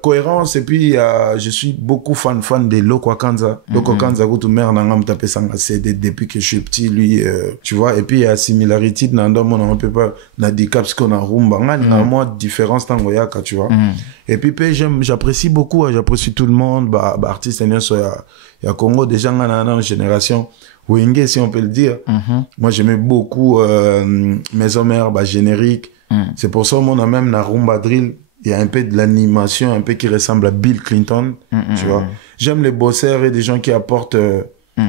cohérence et puis je suis beaucoup fan de Loko Kanza. Loko Kanza Goutou Mer Nangam Tapé Sanga CD depuis que je suis petit lui tu vois et puis il y a similarité dans on peut pas na dicaps qu'on a rumba on moi différence dans Goyaka tu vois et puis j'apprécie beaucoup j'apprécie tout le monde artiste il y a Congo déjà dans génération Wenge si on peut le dire moi j'aimais beaucoup Maison Mère générique c'est pour ça on a même na rumba drill il y a un peu de l'animation un peu qui ressemble à Bill Clinton tu vois j'aime les bosseurs et des gens qui apportent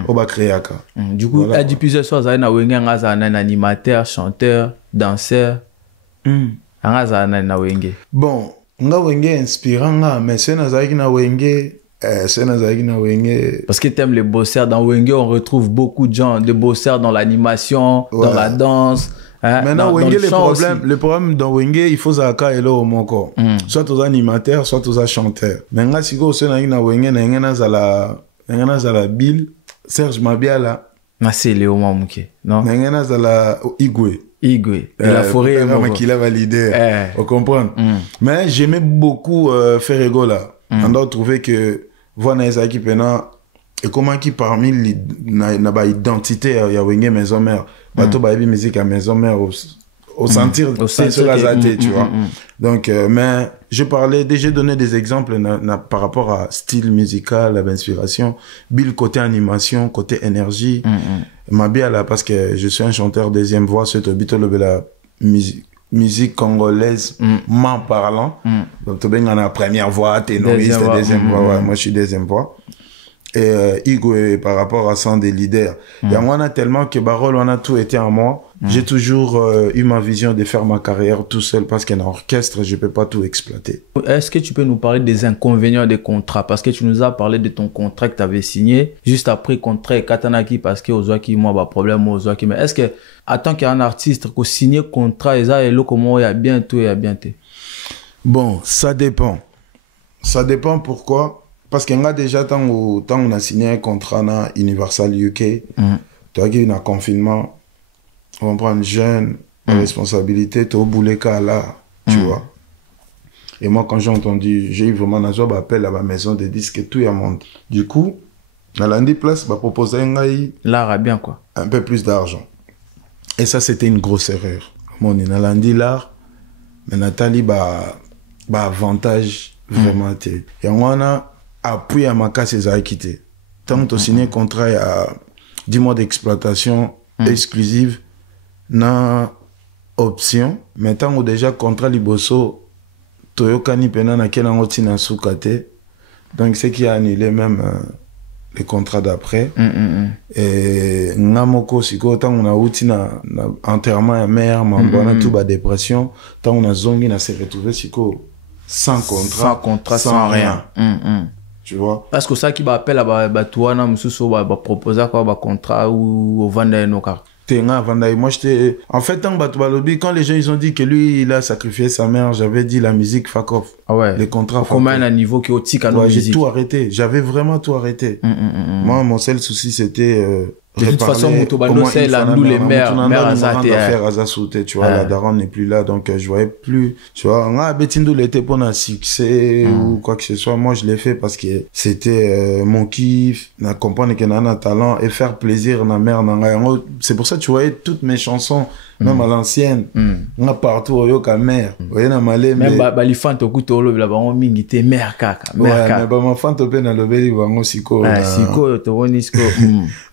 au Bakriaka. Du coup, il y a plusieurs choses. Il y a un animateur, chanteur, danseur. Bon, nga wenge inspirant, mais c'est na wenge. Parce que t'aimes les bosseurs. Dans Wenge, on retrouve beaucoup de gens, de bosseurs dans l'animation, dans la danse. Maintenant, Wenge, le problème dans Wenge, il faut zaka et là au moko. Soit aux animateurs, soit aux chanteurs. Maintenant, si vous avez na Wenge, na zala Bill. Serge Mabiala. C'est Léo Mamouké. Non? Nangana zala Igwe. La forêt est mort. Qui l'a validé. Vous comprenez? Mais j'aimais beaucoup Ferrego là. On doit trouver que voilà Isaac Pena et comment qui parmi les identité il y a Wenge Maison Mère. Bateau baby musique à Maison Mère au sentir sur la zate, tu vois. Donc mais j'ai donné des exemples par rapport à style musical, à l'inspiration, Bill côté animation, côté énergie. Ma bien là parce que je suis un chanteur deuxième voix sur la musique congolaise m'en parlant. Donc tu bien la première voix, ténoriste, deuxième voix, ouais, moi je suis deuxième voix. Et Igwe par rapport à son des leaders. Il y a moi on a tellement que Barol on a tout été en moi. J'ai toujours eu ma vision de faire ma carrière tout seul parce qu'un orchestre, je peux pas tout exploiter. Est-ce que tu peux nous parler des inconvénients des contrats? Parce que tu nous as parlé de ton contrat que tu avais signé. Juste après contrat Katanaki parce que Ozwaki moi bah problème Ozwaki. Mais est-ce que en tant qu'un artiste qu'on signe contrat et ça et là comment il y a bientôt Bon, ça dépend. Ça dépend pourquoi? Parce qu'on a déjà tant on a signé un contrat dans Universal UK. Tu as eu un confinement. On prend une jeune responsabilité, tu es au boulet là, tu vois. Et moi, quand j'ai entendu, j'ai eu vraiment un job appel à ma maison de disques et tout y a monde. Du coup, dans lundi place, bah proposer l'art a bien quoi. Un peu plus d'argent. Et ça, c'était une grosse erreur. Mon dans lundi l'art, mais Nathalie avantage vraiment. Et on a appuyé à ma casse et quitté. Tant que tu as signé un contrat, il y a 10 mois d'exploitation exclusive. option mais tant que déjà contrat liboso toyokani pena na kena ngoti na sukate donc c'est qui a annulé même les contrats d'après et ngamoko siko tant on a outi na enterrement ya mère mambona tout ba dépression tant on a zongi na se retrouver siko sans contrat sans rien. Tu vois, parce que ça qui va appeler à toi mususu va proposer quoi ba contrat ou au vendre nos cartes. Moi j'étais en fait tant quand les gens ils ont dit que lui il a sacrifié sa mère, j'avais dit la musique fuck off. Ah ouais. Les contrats. Comment à niveau qui au tic à nos musiques. J'ai tout arrêté, j'avais vraiment tout arrêté. Moi mon seul souci c'était de toute façon Moutobando c'est là nous les mères Azasouté, tu vois, la daronne n'est plus là donc je voyais plus, tu vois, on a Betindou l'été pour un succès ou quoi que ce soit, moi je l'ai fait parce que c'était mon kiff, na comprendre que n'a talent et faire plaisir na mère na. C'est pour ça tu voyais toutes mes chansons même à l'ancienne on a partout au yoka mère voyez na malé même balifante okuto lo la bango mingi te mère kaka mère kaka mais ba ma fante pe na lobeli bango siko siko to wonisko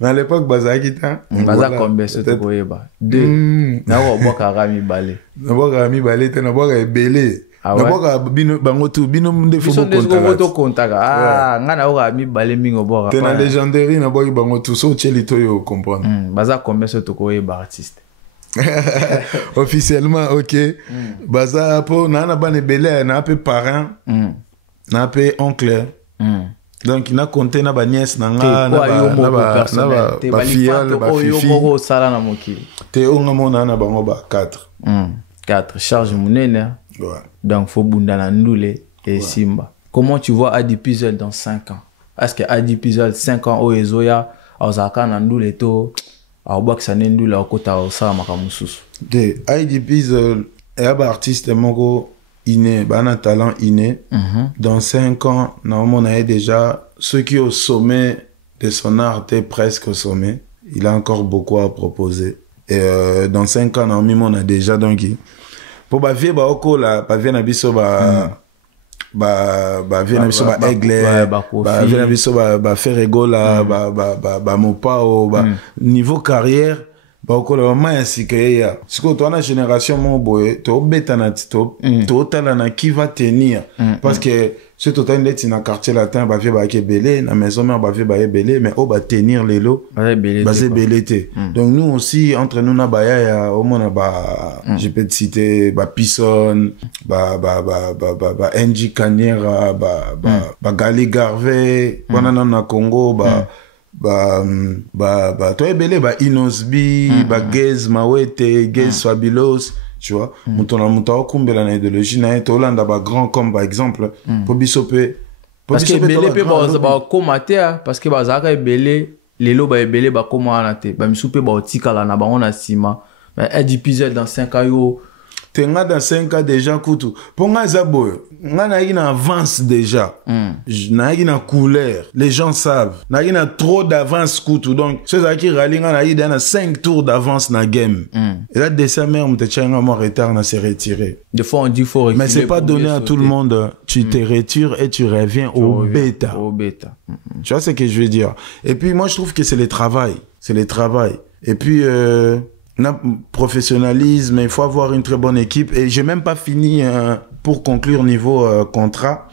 mais à l'époque bazaki ta baza combien ce to koyeba 2 na wo boka rami balé te na boka ebele na boka bino bango tu bino ndefo kontaga ngana o rami balé mingo boka te na légendaire na boka bango tu so cheli to yo comprendre baza combien ce to koyeba artiste officiellement ok baza po na bane belé na pe parent na pe oncle donc na compté na ba nièce na nga na ba filleule ba fifi oyo sala na mokili te onga mona na bango ba 4 charge munene donc faut bunda na ndule et simba. Comment tu vois Adi Puzzle dans 5 ans? Est-ce que Adi Puzzle 5 ans o ezoya ozaka na ndule to aobakisa ndule okota osala makamususu de Adi Puzzle est un artiste moko inné, un talent inné. Dans 5 ans, normalement, on a déjà ceux qui au sommet de son art étaient presque au sommet. Il a encore beaucoup à proposer. Et dans 5 ans, normalement, on a déjà donc pour bavie ba oko la bavie na biso ba vie na biso ba aigle ba vie na biso ba ferregola ba mopao ba niveau carrière bakola vraiment ainsi que ya siko to na génération mon boy to betana to tala na qui va tenir parce que ce total net na quartier latin ba vie ba belé na maison mère ba vie ba belé mais au ba tenir les lots ba belé donc nous aussi entre nous na ba ya au moins ba je peux te citer ba Pisson ba NG Kanyera ba Gali Garvey banana na Congo toi belé ba Inosbi ba Gez Mawete Gez Fabulos tu vois muta okumbela na idéologie na to landa ba grand comme par exemple pour bisope parce que belé pe ba komater parce que ba zaka belé lelo ba belé ba komana te ba misupe ba otikala na bango na sima mais Adi Puzzle dans 5 ans yo tenga dans 5 ans déjà kutu ponga zaboyo nga na une avance déjà na une couleur les gens savent na une trop d'avance kutu donc ceux qui rallient nga na une 5 tours d'avance na game et là de ça même te tchenga mo retard na se retirer des fois on dit faut reculer mais c'est pas donné à tout le monde tu te retires et tu reviens au bêta tu vois ce que je veux dire et puis moi je trouve que c'est le travail et puis professionnalisme, il faut avoir une très bonne équipe et j'ai même pas fini pour conclure niveau contrat.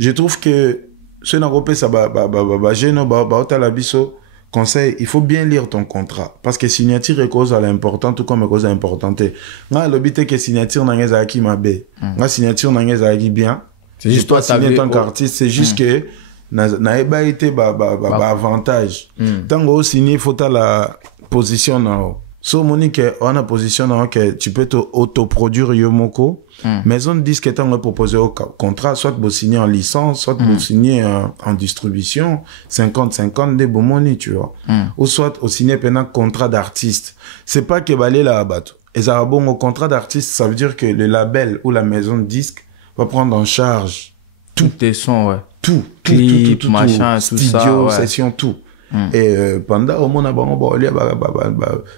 Je trouve que ce n'engroupe ça conseil, il faut bien lire ton contrat parce que signature est cause à l'important tout comme cause importante. Nga le but que signature n'engage qui mabe. Nga signature n'engage qui bien. C'est juste toi signer tant qu'artiste, c'est juste que n'a pas été avantage. Tant que signer il faut la position en so Monique on a position que tu peux autoproduire yomoko maison de disque étant proposé au contrat soit vous signer en licence soit vous signer en distribution 50-50 des bons money tu vois ou soit au signer pendant contrat d'artiste c'est pas que balé la bateau et ça bon au contrat d'artiste ça veut dire que le label ou la maison de disque va prendre en charge tous tes sons tout machin tout studio session tout et pendant au moins on a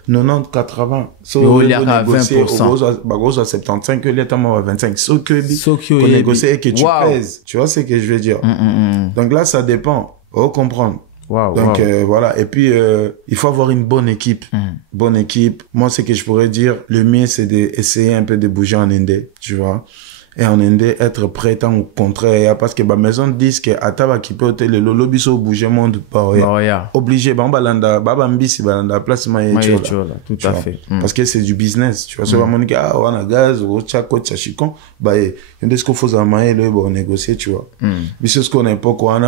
90-80 so il y a 20% bagos à 75 que l'état à 25 so que négocier et que tu pèses tu vois ce que je veux dire donc là ça dépend faut comprendre Donc voilà, et puis il faut avoir une bonne équipe. Bonne équipe. Moi, ce que je pourrais dire, le mieux, c'est d'essayer un peu de bouger en indé, tu vois. Et en indé, être prêt au contraire, parce que ma maison de disque, à taba qui peut le lobby so bouger monde obligé, balanda place tout à fait. Parce que c'est du business, tu vois. C'est vraiment que on a gaz, ou chako chachikon, bah il y a ce qu'il faut amailler le bon négocier, tu vois. Mais c'est ce qu'on a pas quoi,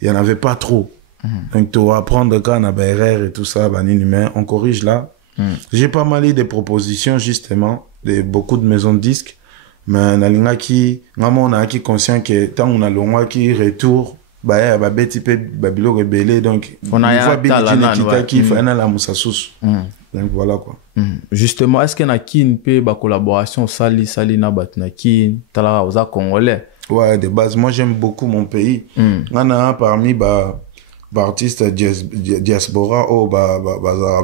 il y en avait pas trop. Donc tu vas apprendre quand on a erreur et tout ça, on corrige là. J'ai pas mal eu des propositions justement de beaucoup de maisons de disques. Mais on a qui conscient que tant on a le mois qui retour bah beti pe babilo rebelle donc on a qui fait la musasous. Donc voilà quoi. Justement, est-ce qu'il y a une collaboration sali na batnakin tala aux congolais? Ouais, de base moi j'aime beaucoup mon pays. On a un parmi artistes diaspora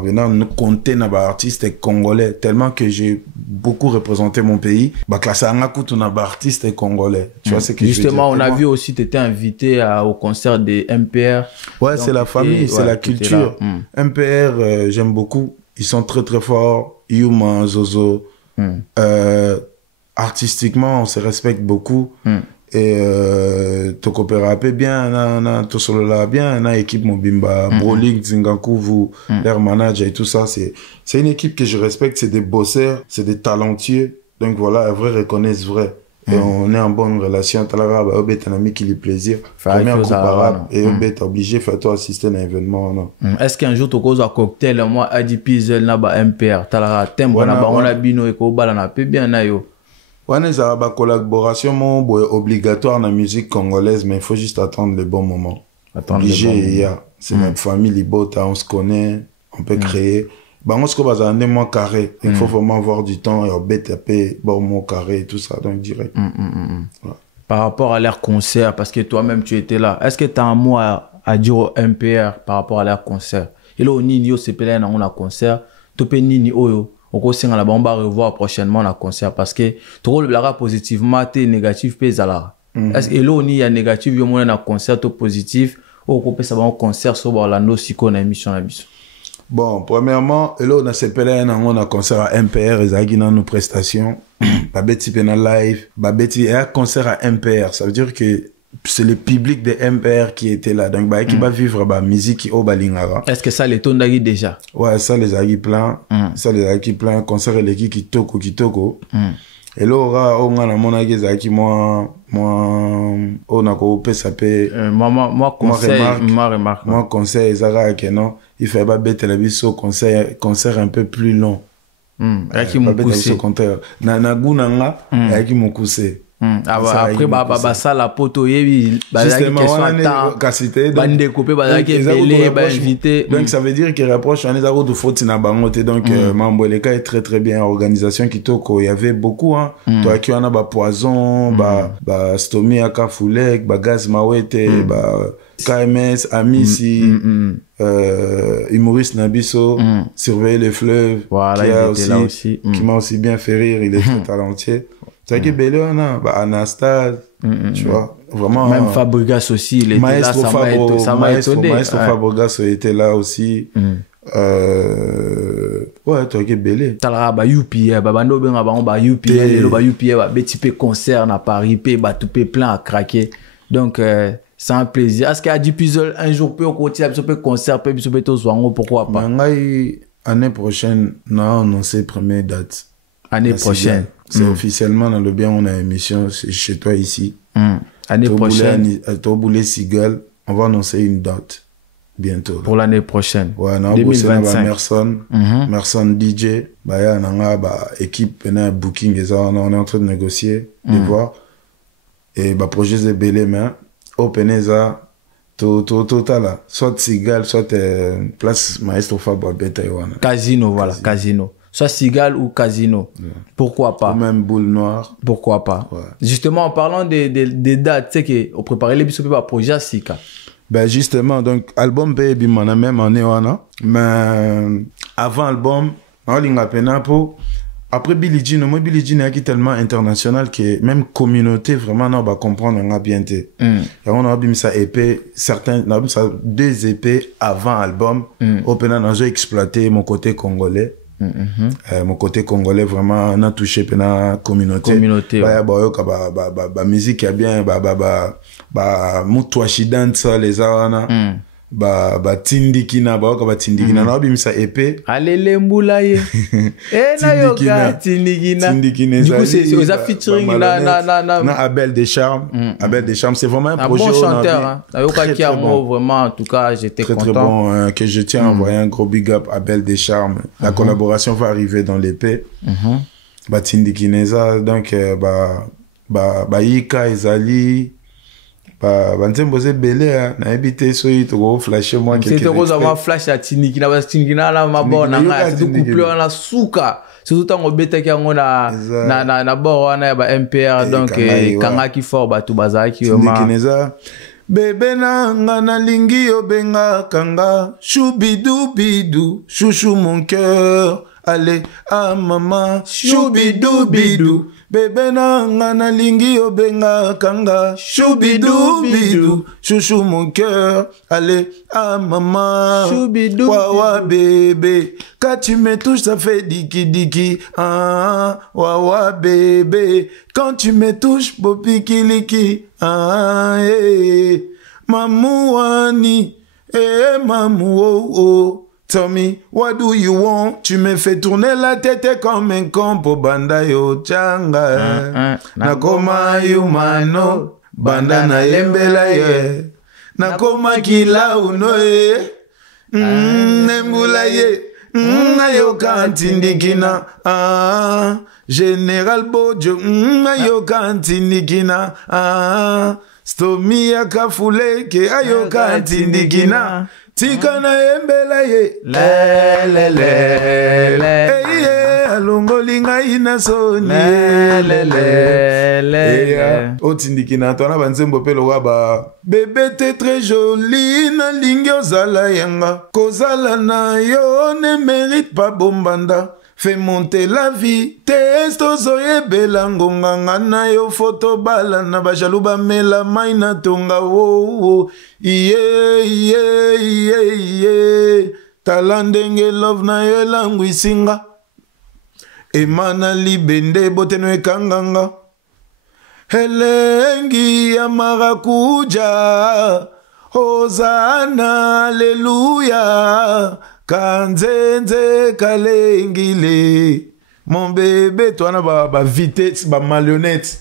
venant compter na artistes congolais tellement que j'ai beaucoup représenté mon pays classe artistes congolais, tu vois ce que justement on a vu aussi tu étais invité au concert des MPR. Ouais, c'est la famille, c'est la culture. MPR j'aime beaucoup, ils sont très très forts. Yuma, Zozo, artistiquement on se respecte beaucoup. Et tu coopères bien, tu solo là bien, équipe Mobimba, Brolik, Zingakuvu, leur manager et tout ça, c'est une équipe que je respecte, c'est des bosseurs, c'est des talentueux, donc voilà, vrai reconnaissent vrai. Et on est en bonne relation, t'as un ami qui lui plaisir, première coupe arabe, et t'es obligé de faire toi assister à un événement. Est-ce qu'un jour tu causes un cocktail, moi, Adipizel, MPR, t'as la thème, on a bino et qu'on a peu bien, nayo. Ouais, il y a une collaboration obligatoire dans la musique congolaise, mais il faut juste attendre le bon moment. C'est notre famille, Libota, on se connaît, on peut créer. On se connaît un mois carré. Il faut vraiment avoir du temps et BTP, bon carré et tout ça, donc direct. Ouais. Par rapport à leur concert, parce que toi-même tu étais là, est-ce que tu as un mot à dire au MPR par rapport à leur concert? Et là, on y a un concert, tu peux ni oyo. On va revoir prochainement le concert parce que tu le positivement, tu es négatif, est-ce que là, il y a négatif, il y a un concert positif, ou on peut savoir un concert sur la notion émission. Bon, premièrement, là, on a un concert à MPR, et dans nos prestations, babeti pena live, babeti et un concert à MPR, ça veut dire que c'est le public de MPR qui était là, donc qui va vivre la musique au balingara. Est-ce que ça les tourne déjà? Ouais, ça les a plein, ça les a plein, concert et l'équipe qui toko. Et là, on a mon agisa qui moi, on a coupé ça peut. Moi conseil, Zara que non, il fait pas bête la vie au concert un peu plus long. Qui m'ont poussé. Naguna qui m'ont poussé. Après ça la poto justement donc ça veut dire qu'il rapproche on est à de faute na bangote donc mambo les cas est très très bien organisation qui toko il y avait beaucoup toi qui on a poison stomy aka fulek gaz mawete KMS Amisi humoriste Nabiso surveiller les fleuves qui m'a aussi bien fait rire, il est très talentueux. C'est que Belé, on a Anastase, tu vois, vraiment. Même Fabregas aussi, il était là, ça m'a étonné. Maestro Fabregas était là aussi. Ouais, toi qui Belé. T'as la UPA, babando ben ba UPA, le UPA, petit peu concert à Paris, tout plein à craquer. Donc c'est un plaisir. Est-ce qu'il y a du puzzle un jour peut continuer un peu concert, peut tout soir, pourquoi pas? Année prochaine, on a annoncé première date. Année prochaine. C'est officiellement dans le bien, on a une émission chez toi ici. Année prochaine. À Toboulé Sigal, on va annoncer une date bientôt. Pour l'année prochaine. Ouais, on a 2025. Merson DJ, on a équipe, on a booking, on est en train de négocier, de voir. Et projet de Belé, mais Openeza, total, soit Sigal, soit place Maestro Fabregas Betaïwana. Casino, voilà, Casino. Soit Sigal ou Casino. Pourquoi pas? Ou même Boule Noire. Pourquoi pas? Ouais. Justement, en parlant des dates, tu sais qu'on préparait les bisous pour projet Sika. Ben justement, donc, album Baby, on a même en Ewana. Mais avant album, on a pena pour après Billie Jean, moi Billie Jean est tellement international que même communauté vraiment on va comprendre on a bien été. On a mis ça épée, certains on a mis ça 2 épées avant album. Au pénal on a exploité mon côté congolais. Mon côté congolais vraiment on a touché pena communauté. Bah musique est bien mutwashi dance les awana. Tindikina tindikina na bimisa épée alele mbula ye na yoka tindikina du coup c'est aux featuring na Abel Descharmes. Abel Descharmes c'est vraiment un projet bon chanteur hein. Na yoka qui a vraiment en tout cas j'étais content très bon que je tiens à envoyer un gros big up à Abel Descharmes. La collaboration va arriver dans l'épée. Tindikineza donc Yika Ezali nzembo ze belé na ebité soyi to flasher moi quelque chose. C'est vraiment flash à Tindikina parce que Tindikina la mabona nga c'est tout couple na suka surtout tant obeta ki ngo na bord na ba MPR donc kanga ki fort ba tout bazaki Tindikineza bébé na nga na lingi obenga kanga choubidou bidou chouchou mon cœur allez ah maman choubidou bidou bébé na nga na lingi obenga kanga choubidou bidou chouchou mon cœur allez ah maman choubidou wawa bébé quand tu me touches ça fait diki diki ah wawa bébé quand tu me touches bopiki liki ah eh mamouani mamou oh oh. Tell me, what do you want? Tu me fais tourner la tête comme un compo banda yo changa. Nakoma yumano, banda na lembela ye. Nakoma kila uno ye. Nembula ye. Ayoka tindikina. Général Bojo. Ayoka tindikina. Stomi akafule ke ayoka tindikina. Tika na embela ye le alongoli ngai na soni otindikina twana banzembo pe lowa ba bébé t'es très jolie na lingi ozala yanga kozala na yo ne mérite pas bombanda. Fais monter la vitesse, tozoye belango nganga na yo photo bala na bajaluba mela maina tonga wo iye talandenge love na yo langu isinga emana libende boteno ekanganga elengi ya marakuja hosana alleluya kanzenze kalengile mon bébé toi na ba vitesse ba marionnette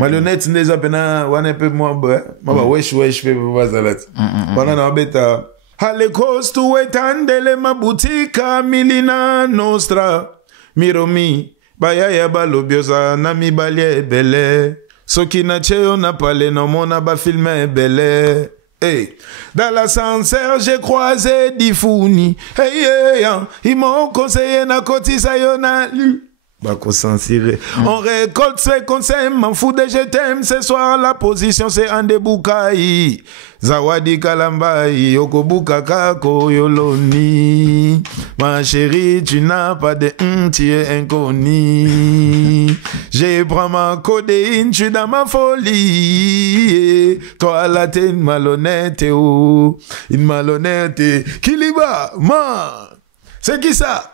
marionnette ndeza pena wana pe moi ba wesh pe bazalat wana na beta hale cost to etandele mabutika milina nostra miromi bayaya balobioza na mibali bele soki na cheo na pale no mona ba filme bele. Hey, dans l'ascenseur, j'ai croisé Difouni. Hey, ils m'ont conseillé na kotisa yona lu. On récolte ce qu'on s'aime, m'en fous de je t'aime. Ce soir, la position c'est en déboukaï. Zawadi Kalambai, Yokobuka Kako Yoloni. Ma chérie, tu n'as pas de tu es inconnu. Je prends ma codéine, tu es dans ma folie. Toi, là, t'es une malhonnête, oh. Une malhonnête. Kiliba, ma. C'est qui ça?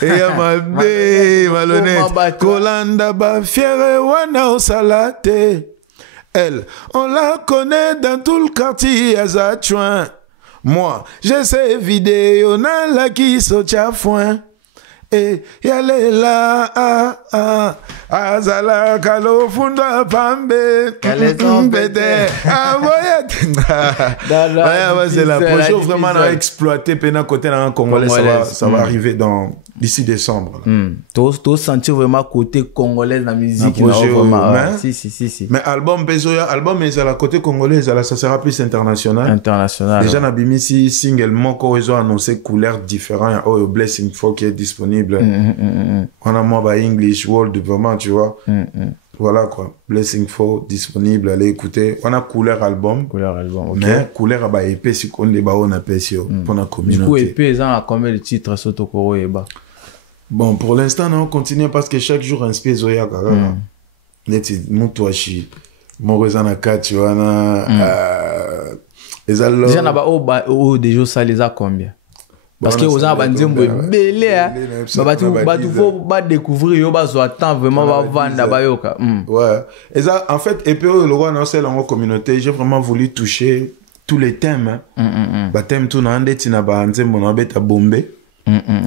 Et à ma bé, malhonnête. Kolanda ba fière wana au salate. Elle, on la connaît dans tout le quartier à Zachouin. Moi, j'ai ces vidéos na la qui saute à foin. Et yale la azala kalo funda pambe kale tombete c'est la prochaine vraiment à exploiter pena côté dans congolais ça va arriver dans d'ici décembre tout sentir vraiment côté congolais dans la musique si mais album est la côté congolais ça sera plus international déjà na bimisi single moko ils ont annoncé couleurs différentes au Blessing Folk qui est disponible. On a moi bah English World vraiment tu vois voilà quoi Blessing For disponible allez écouter on a couleur album okay. Mais couleur bah épée si on les bah on a pêché pour la communauté du coup épée ça a combien de titres Sotokoro et bah Bon, pour l'instant, on continue parce que chaque jour, inspire Zoya. Neti, Moutouachi, Morozana Kati, déjà, déjà, ça les a combien? Parce que aux gens vont belé bah découvrir yo bah attend vraiment va vendre ba yoka. Ouais. Et ça en fait et puis le roi dans cette communauté, j'ai vraiment voulu toucher tous les thèmes. Ba thème tout na ndeti na ba nzembo na beta bombe.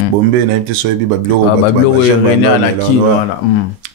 Bombe na été soyebi ba biloko na kino.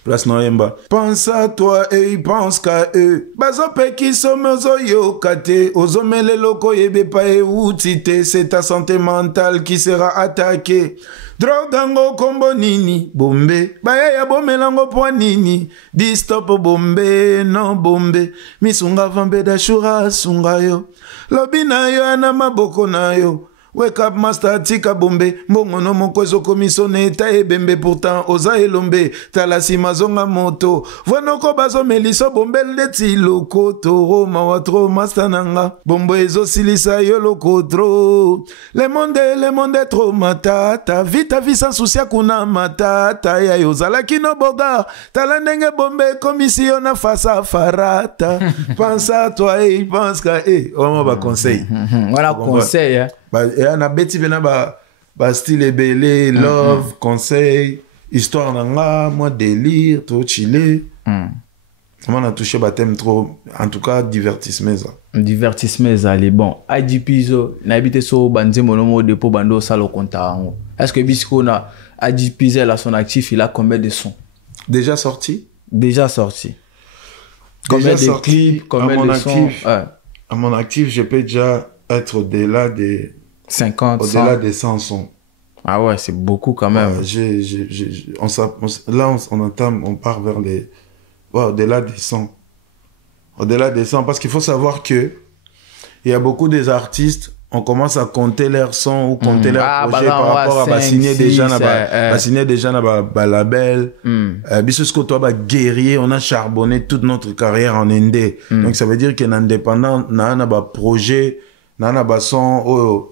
Place Noemba. Pense à toi et il pense qu'à eux. Bazope qui sommes yo kate. Ozomele loko yebe pa e outite. C'est ta santé mentale qui sera attaquée. Drogango kombo nini. Bombe. Baye ya bomelango po nini. Di stop bombe. Non bombe. Misunga vambe da shura sunga yo. Lobi na yo anama boko na yo. Wake up master tika bombe mbongo no mokwezo komisone ta ebembe pourtant oza elombe talasi mazonga moto vonoko bazo meliso bombe leti lokoto mawatro master nanga bombo ezo silisa yo lokotro le monde trop matata vita visa susia kuna matata ya yozala kino boga talandenge bombe komisio na fasa farata pense à toi et pense qu'à on va conseil voilà conseil hein. Et on a bêti ba style belé love conseil histoire nanga moi délire tout chiller on a touché thème trop en tout cas divertissement allez bon IDP zo na habité so banzemo no mo depo bando salo compta est-ce que bisco na IDP là son actif il a combien de sons déjà sorti combien de clips combien de sons à mon actif je peux déjà être au-delà des 50, au-delà des 100 sons. Ah ouais, c'est beaucoup quand même. On part vers les... Ouais, au-delà des 100. Au-delà des 100, parce qu'il faut savoir que il y a beaucoup des artistes, on commence à compter leurs sons ou compter leurs projets par rapport à signer déjà dans label. Bisous toi guerrier, on a charbonné toute notre carrière en indé. Donc ça veut dire qu'un indépendant n'a pas projet, n'a pas son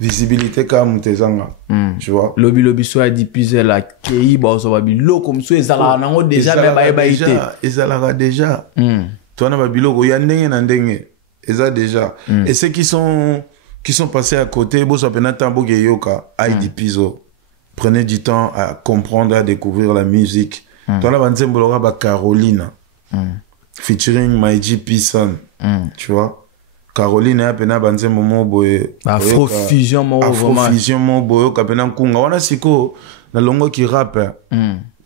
visibilité comme Tezanga. Tu vois. Lobby so a dit puiser la kei ba so babi lo comme so ezala nango déjà mais ba ité. Ezala déjà. Toi na babi lo ya ndenge na ndenge. Eza déjà. Et ceux qui sont passés à côté, bo so pena tambo ge yoka IDP zo. Prenez du temps à comprendre, à découvrir la musique. Toi na banzembo lo ba Carolina. Featuring My GP Son. Tu vois. Caroline a pena banze momo boye Afrofusion mo boye kapena kunga wana siko na longo qui rappe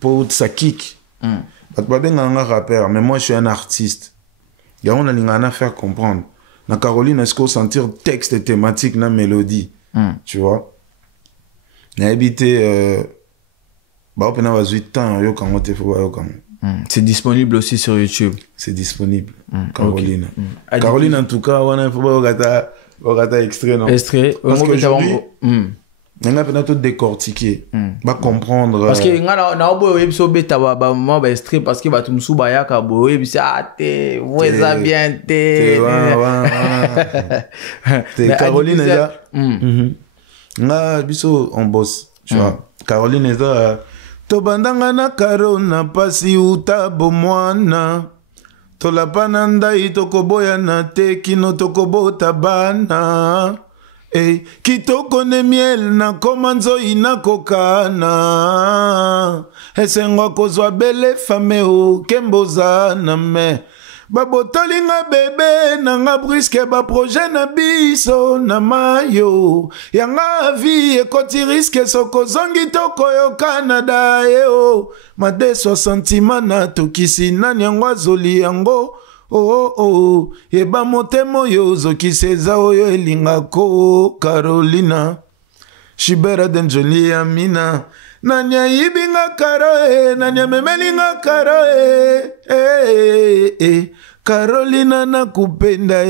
pour sa kick pas benga rappeur mais moi je suis un artiste ya on a lingana faire comprendre na Caroline est-ce qu'on sentir texte et thématique na mélodie tu vois na habité ba pena va 8 ans yo quand on te faut yo quand c'est disponible aussi sur YouTube. C'est disponible. Caroline. Okay. Caroline, en tout cas, on a fait extrait. Non? Extrait. Parce qu'aujourd'hui, on a peut-être décortiquer. Va comprendre. Parce que on a beau épisode bêta moi extrait parce que tout musu baya ka bo et puis te voisa bien te. Caroline déjà. Nga biso on bosse. Tu vois. Caroline est là. Tobandanga na karo na pasi utabo mwana tolapana ndai tokoboya na te kino tokobota bana kitoko ne miel na komanzo inakokana esengo kozwa bele fame o kemboza na me babotolinga bebe nanga briske ba projet na biso na mayo yanga vie ekoti riske soko zongi tokoyo Canada eo madeso sentima na tokisi nani yango azoli yango yeba motemo yo zokisi eza oyo elingako Carolina she better than Jolie Amina nanya yibinga karo nanya memelinga karo Carolina na kupenda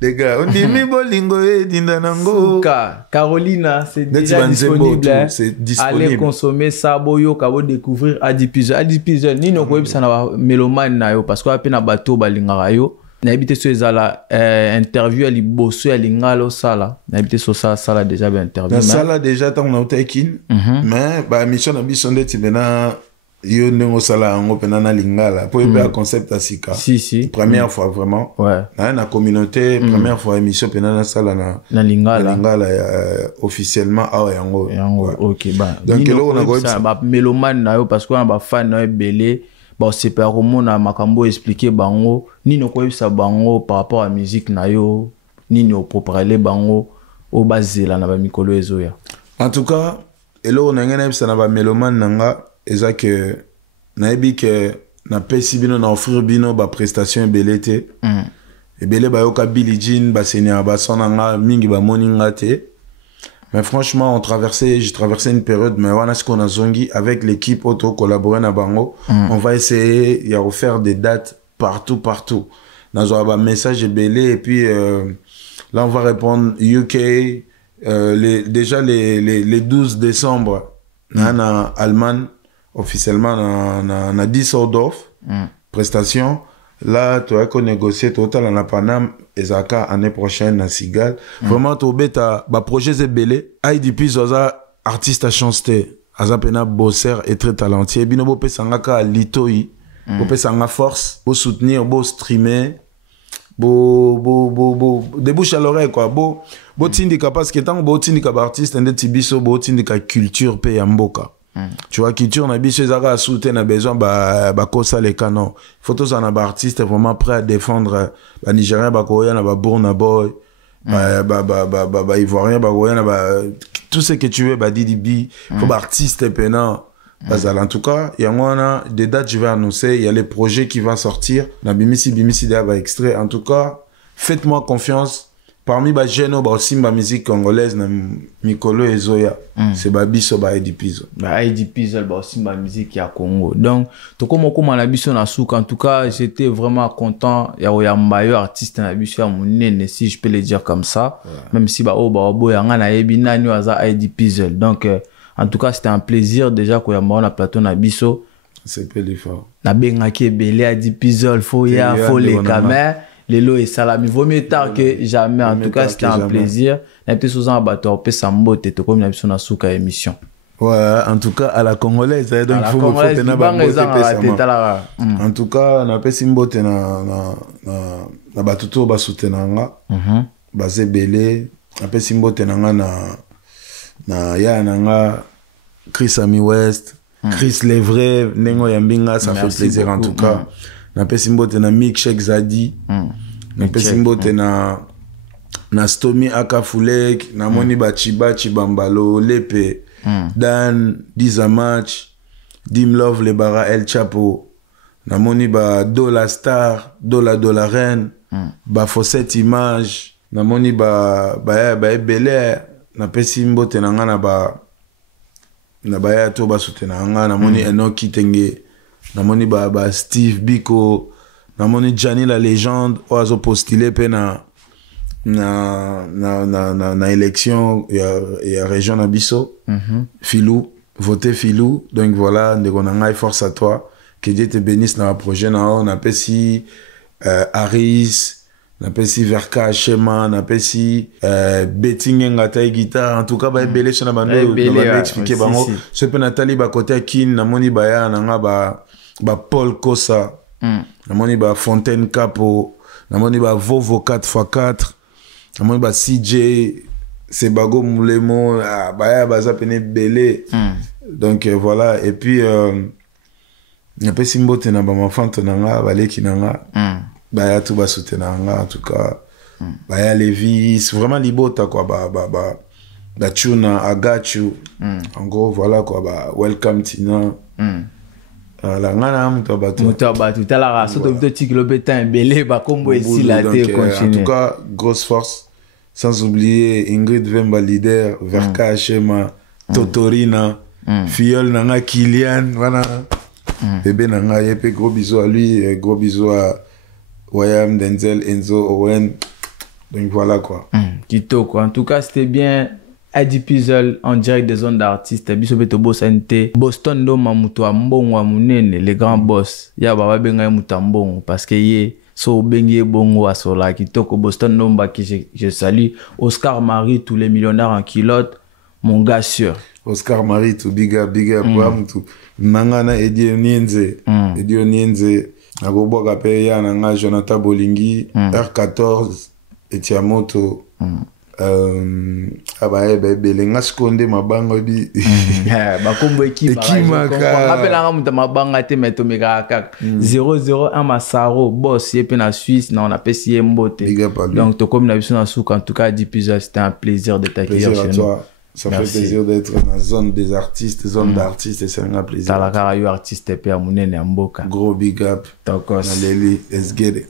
Dega, on dit mi bolingo dinda nango. Souka, Carolina, c'est déjà disponible. C'est disponible. Allez consommer ça, boyo, kabo découvrir Adipizer. Adipizer, ni no kweb sana melomane na yo parce que apena bateau balingara yo. na habité sur ezala interview ali bosso ali ngalo sala na habité sur ça sala déjà ben interview na sala déjà tant na utekin mais ba mission na biso ndeti bena yo ndenge sala ngo pena na lingala po ebe concept asika si première fois vraiment ouais na communauté première fois émission pena na sala na lingala officiellement yango ouais. OK ba donc là on a ça ba mélomane na yo parce que on ba fan na belé bon c'est pas comment na makambo expliquer bango ni no ko ça bango par rapport à musique na yo ni no pour parler bango au bazela na ba mikolo ezoya en tout cas elo on ngena ça na ba mélomane nanga eza que na ebi que na pesi bino na offrir bino ba prestation belete ebele ba yoka Billie Jean ba senia ba sonanga mingi ba moninga te. Mais franchement, j'ai traversé une période, mais on a ce qu'on a zongi avec l'équipe auto collaboré na bango. On va essayer de refaire des dates partout. Dans un message belé et puis là on va répondre UK déjà les 12 décembre na Allemagne officiellement na Düsseldorf prestation. Là, tu as qu'on négocier total en la Paname et Zaka année prochaine na Sigal. Vraiment, tu beta ba projet c'est belé. IDP zoza artiste à chanter. Azapena bosser et très talentueux. Bino bo pesanga ka litoi. Bo pesanga force, bo soutenir, bo streamer. Bo de bouche à l'oreille quoi. Bo tindika parce que tant bo tindika ba artiste ende tibiso bo tindika culture pe ya mboka. Tu vois culture na biso ezaka soutenir na besoin ba kosa les canons photos en ba artiste vraiment prêt à défendre ba Nigérien ba Coréen na ba Burna Boy ba Ivoirien ba Coréen ba tout ce que tu veux ba DDB faut ba artiste pena en tout cas il y a des dates je vais annoncer il y a les projets qui vont sortir na bimisi ba extrait en tout cas faites-moi confiance. Parmi les jeunes, aussi la musique congolaise, Mikolo et Zoya, c'est Babiso, Aidipizo. Aidipizo, aussi la musique à Congo. Donc, tout comme on a biso na souk, en tout cas, j'étais vraiment content. Il y a un meilleur artiste na biso à mon nez, si je peux le dire comme ça. Ouais. Même si il y a un ebina ni waza Aidipizo. Donc, en tout cas, c'était un plaisir déjà qu'on y a un plateau na biso. C'est peu fort. Na benga qui est belé Aidipizo, faut les caméras. Lelo et salami vaut mieux tard que jamais. En tout cas, c'était un plaisir. On a été sous un bateau, on peut s'emboter, comme on a vu sur la émission. Ouais, en tout cas, à la congolaise, donc il faut en tout cas, on a pu s'emboter na batuto basutenanga, basé belé, on a pu s'emboter na ya nanga Chris Ami West, Chris Levray, Nengo Yambinga, ça fait plaisir en tout cas. Na pesi mbote na Mick Sheikh Zadi na pesi mbote na Stomy Akafulek na moni Bachiba Chibambalo Lepe Dan Dizamach Dim Love Le Bara El Chapo na moni ba Dola Star Dola Reine ba Fawcett Image na moni ba Bele na pesi mbote na nga na ba ya to ba soutenanga nga na moni Enoki Tenge namoni ba Steve Biko namoni Gianni la légende oazo postulé pe na élection ya région na biso Filou voter Filou donc voilà ndeko na ngai force à toi que Dieu te bénisse dans le projet on appelle si Aris na pesi Verka Shema na pesi betting ngata guitare en tout cas ba belé sur na bando na expliquer bango ce pe Nathalie ba côté Kin namoni ba ya nanga ba Paul Kosa namoni ba Fontaine Capo namoni ba Vovo 4x4 namoni ba CJ Sebago Moulemo ba ya baza pene belé donc voilà et puis na pesi mbote na ba mafante nanga baleki nanga ba ya tout ba soutenanga en tout cas ba ya Levis vraiment libota quoi ba tuna I got you en gros voilà quoi ba welcome Tina la ngana muto batu tala raso to petit kilomètre belé ba kombo ici la te continue en tout cas grosse force sans oublier Ingrid Vemba leader Verka Shema Totorina Fiol nanga Kylian voilà bébé nanga yepe gros bisous à lui gros bisous à Wayam Denzel Enzo Owen donc voilà quoi kitoko en tout cas c'était bien Adi Puzzle en direct des zones d'artistes biso beto boss NT Boston do mamuto ambongo munene les grands boss ya baba benga muto ambongo parce que yé So Bengue Bongo Asola Kitoko Boston Nomba qui je salue. Oscar Marie, tous les millionnaires en culotte. Mon gars sûr. Oscar Marie, tout big up, tout. Nangana Edio Nienze. Edio Nienze. Nagobo Kape ya nanga Jonathan Bolingi. R14. Etiamoto. Belenga Skonde Mabanga bi. Bakombo Ekimaka. Rappelanga muta Mabanga te meto meka 001 Massaro. Boss, yé na Suisse. Non, on a fait si mbote. Donc, to comme na biso na souk. En tout cas, Dipiza, c'était un plaisir de t'accueillir chez nous. Ça fait plaisir d'être dans la zone des artistes, zone d'artistes, et c'est un plaisir. T'as la carrière artiste et puis à mon mboka. Gros big up. Tokos. Let's get it.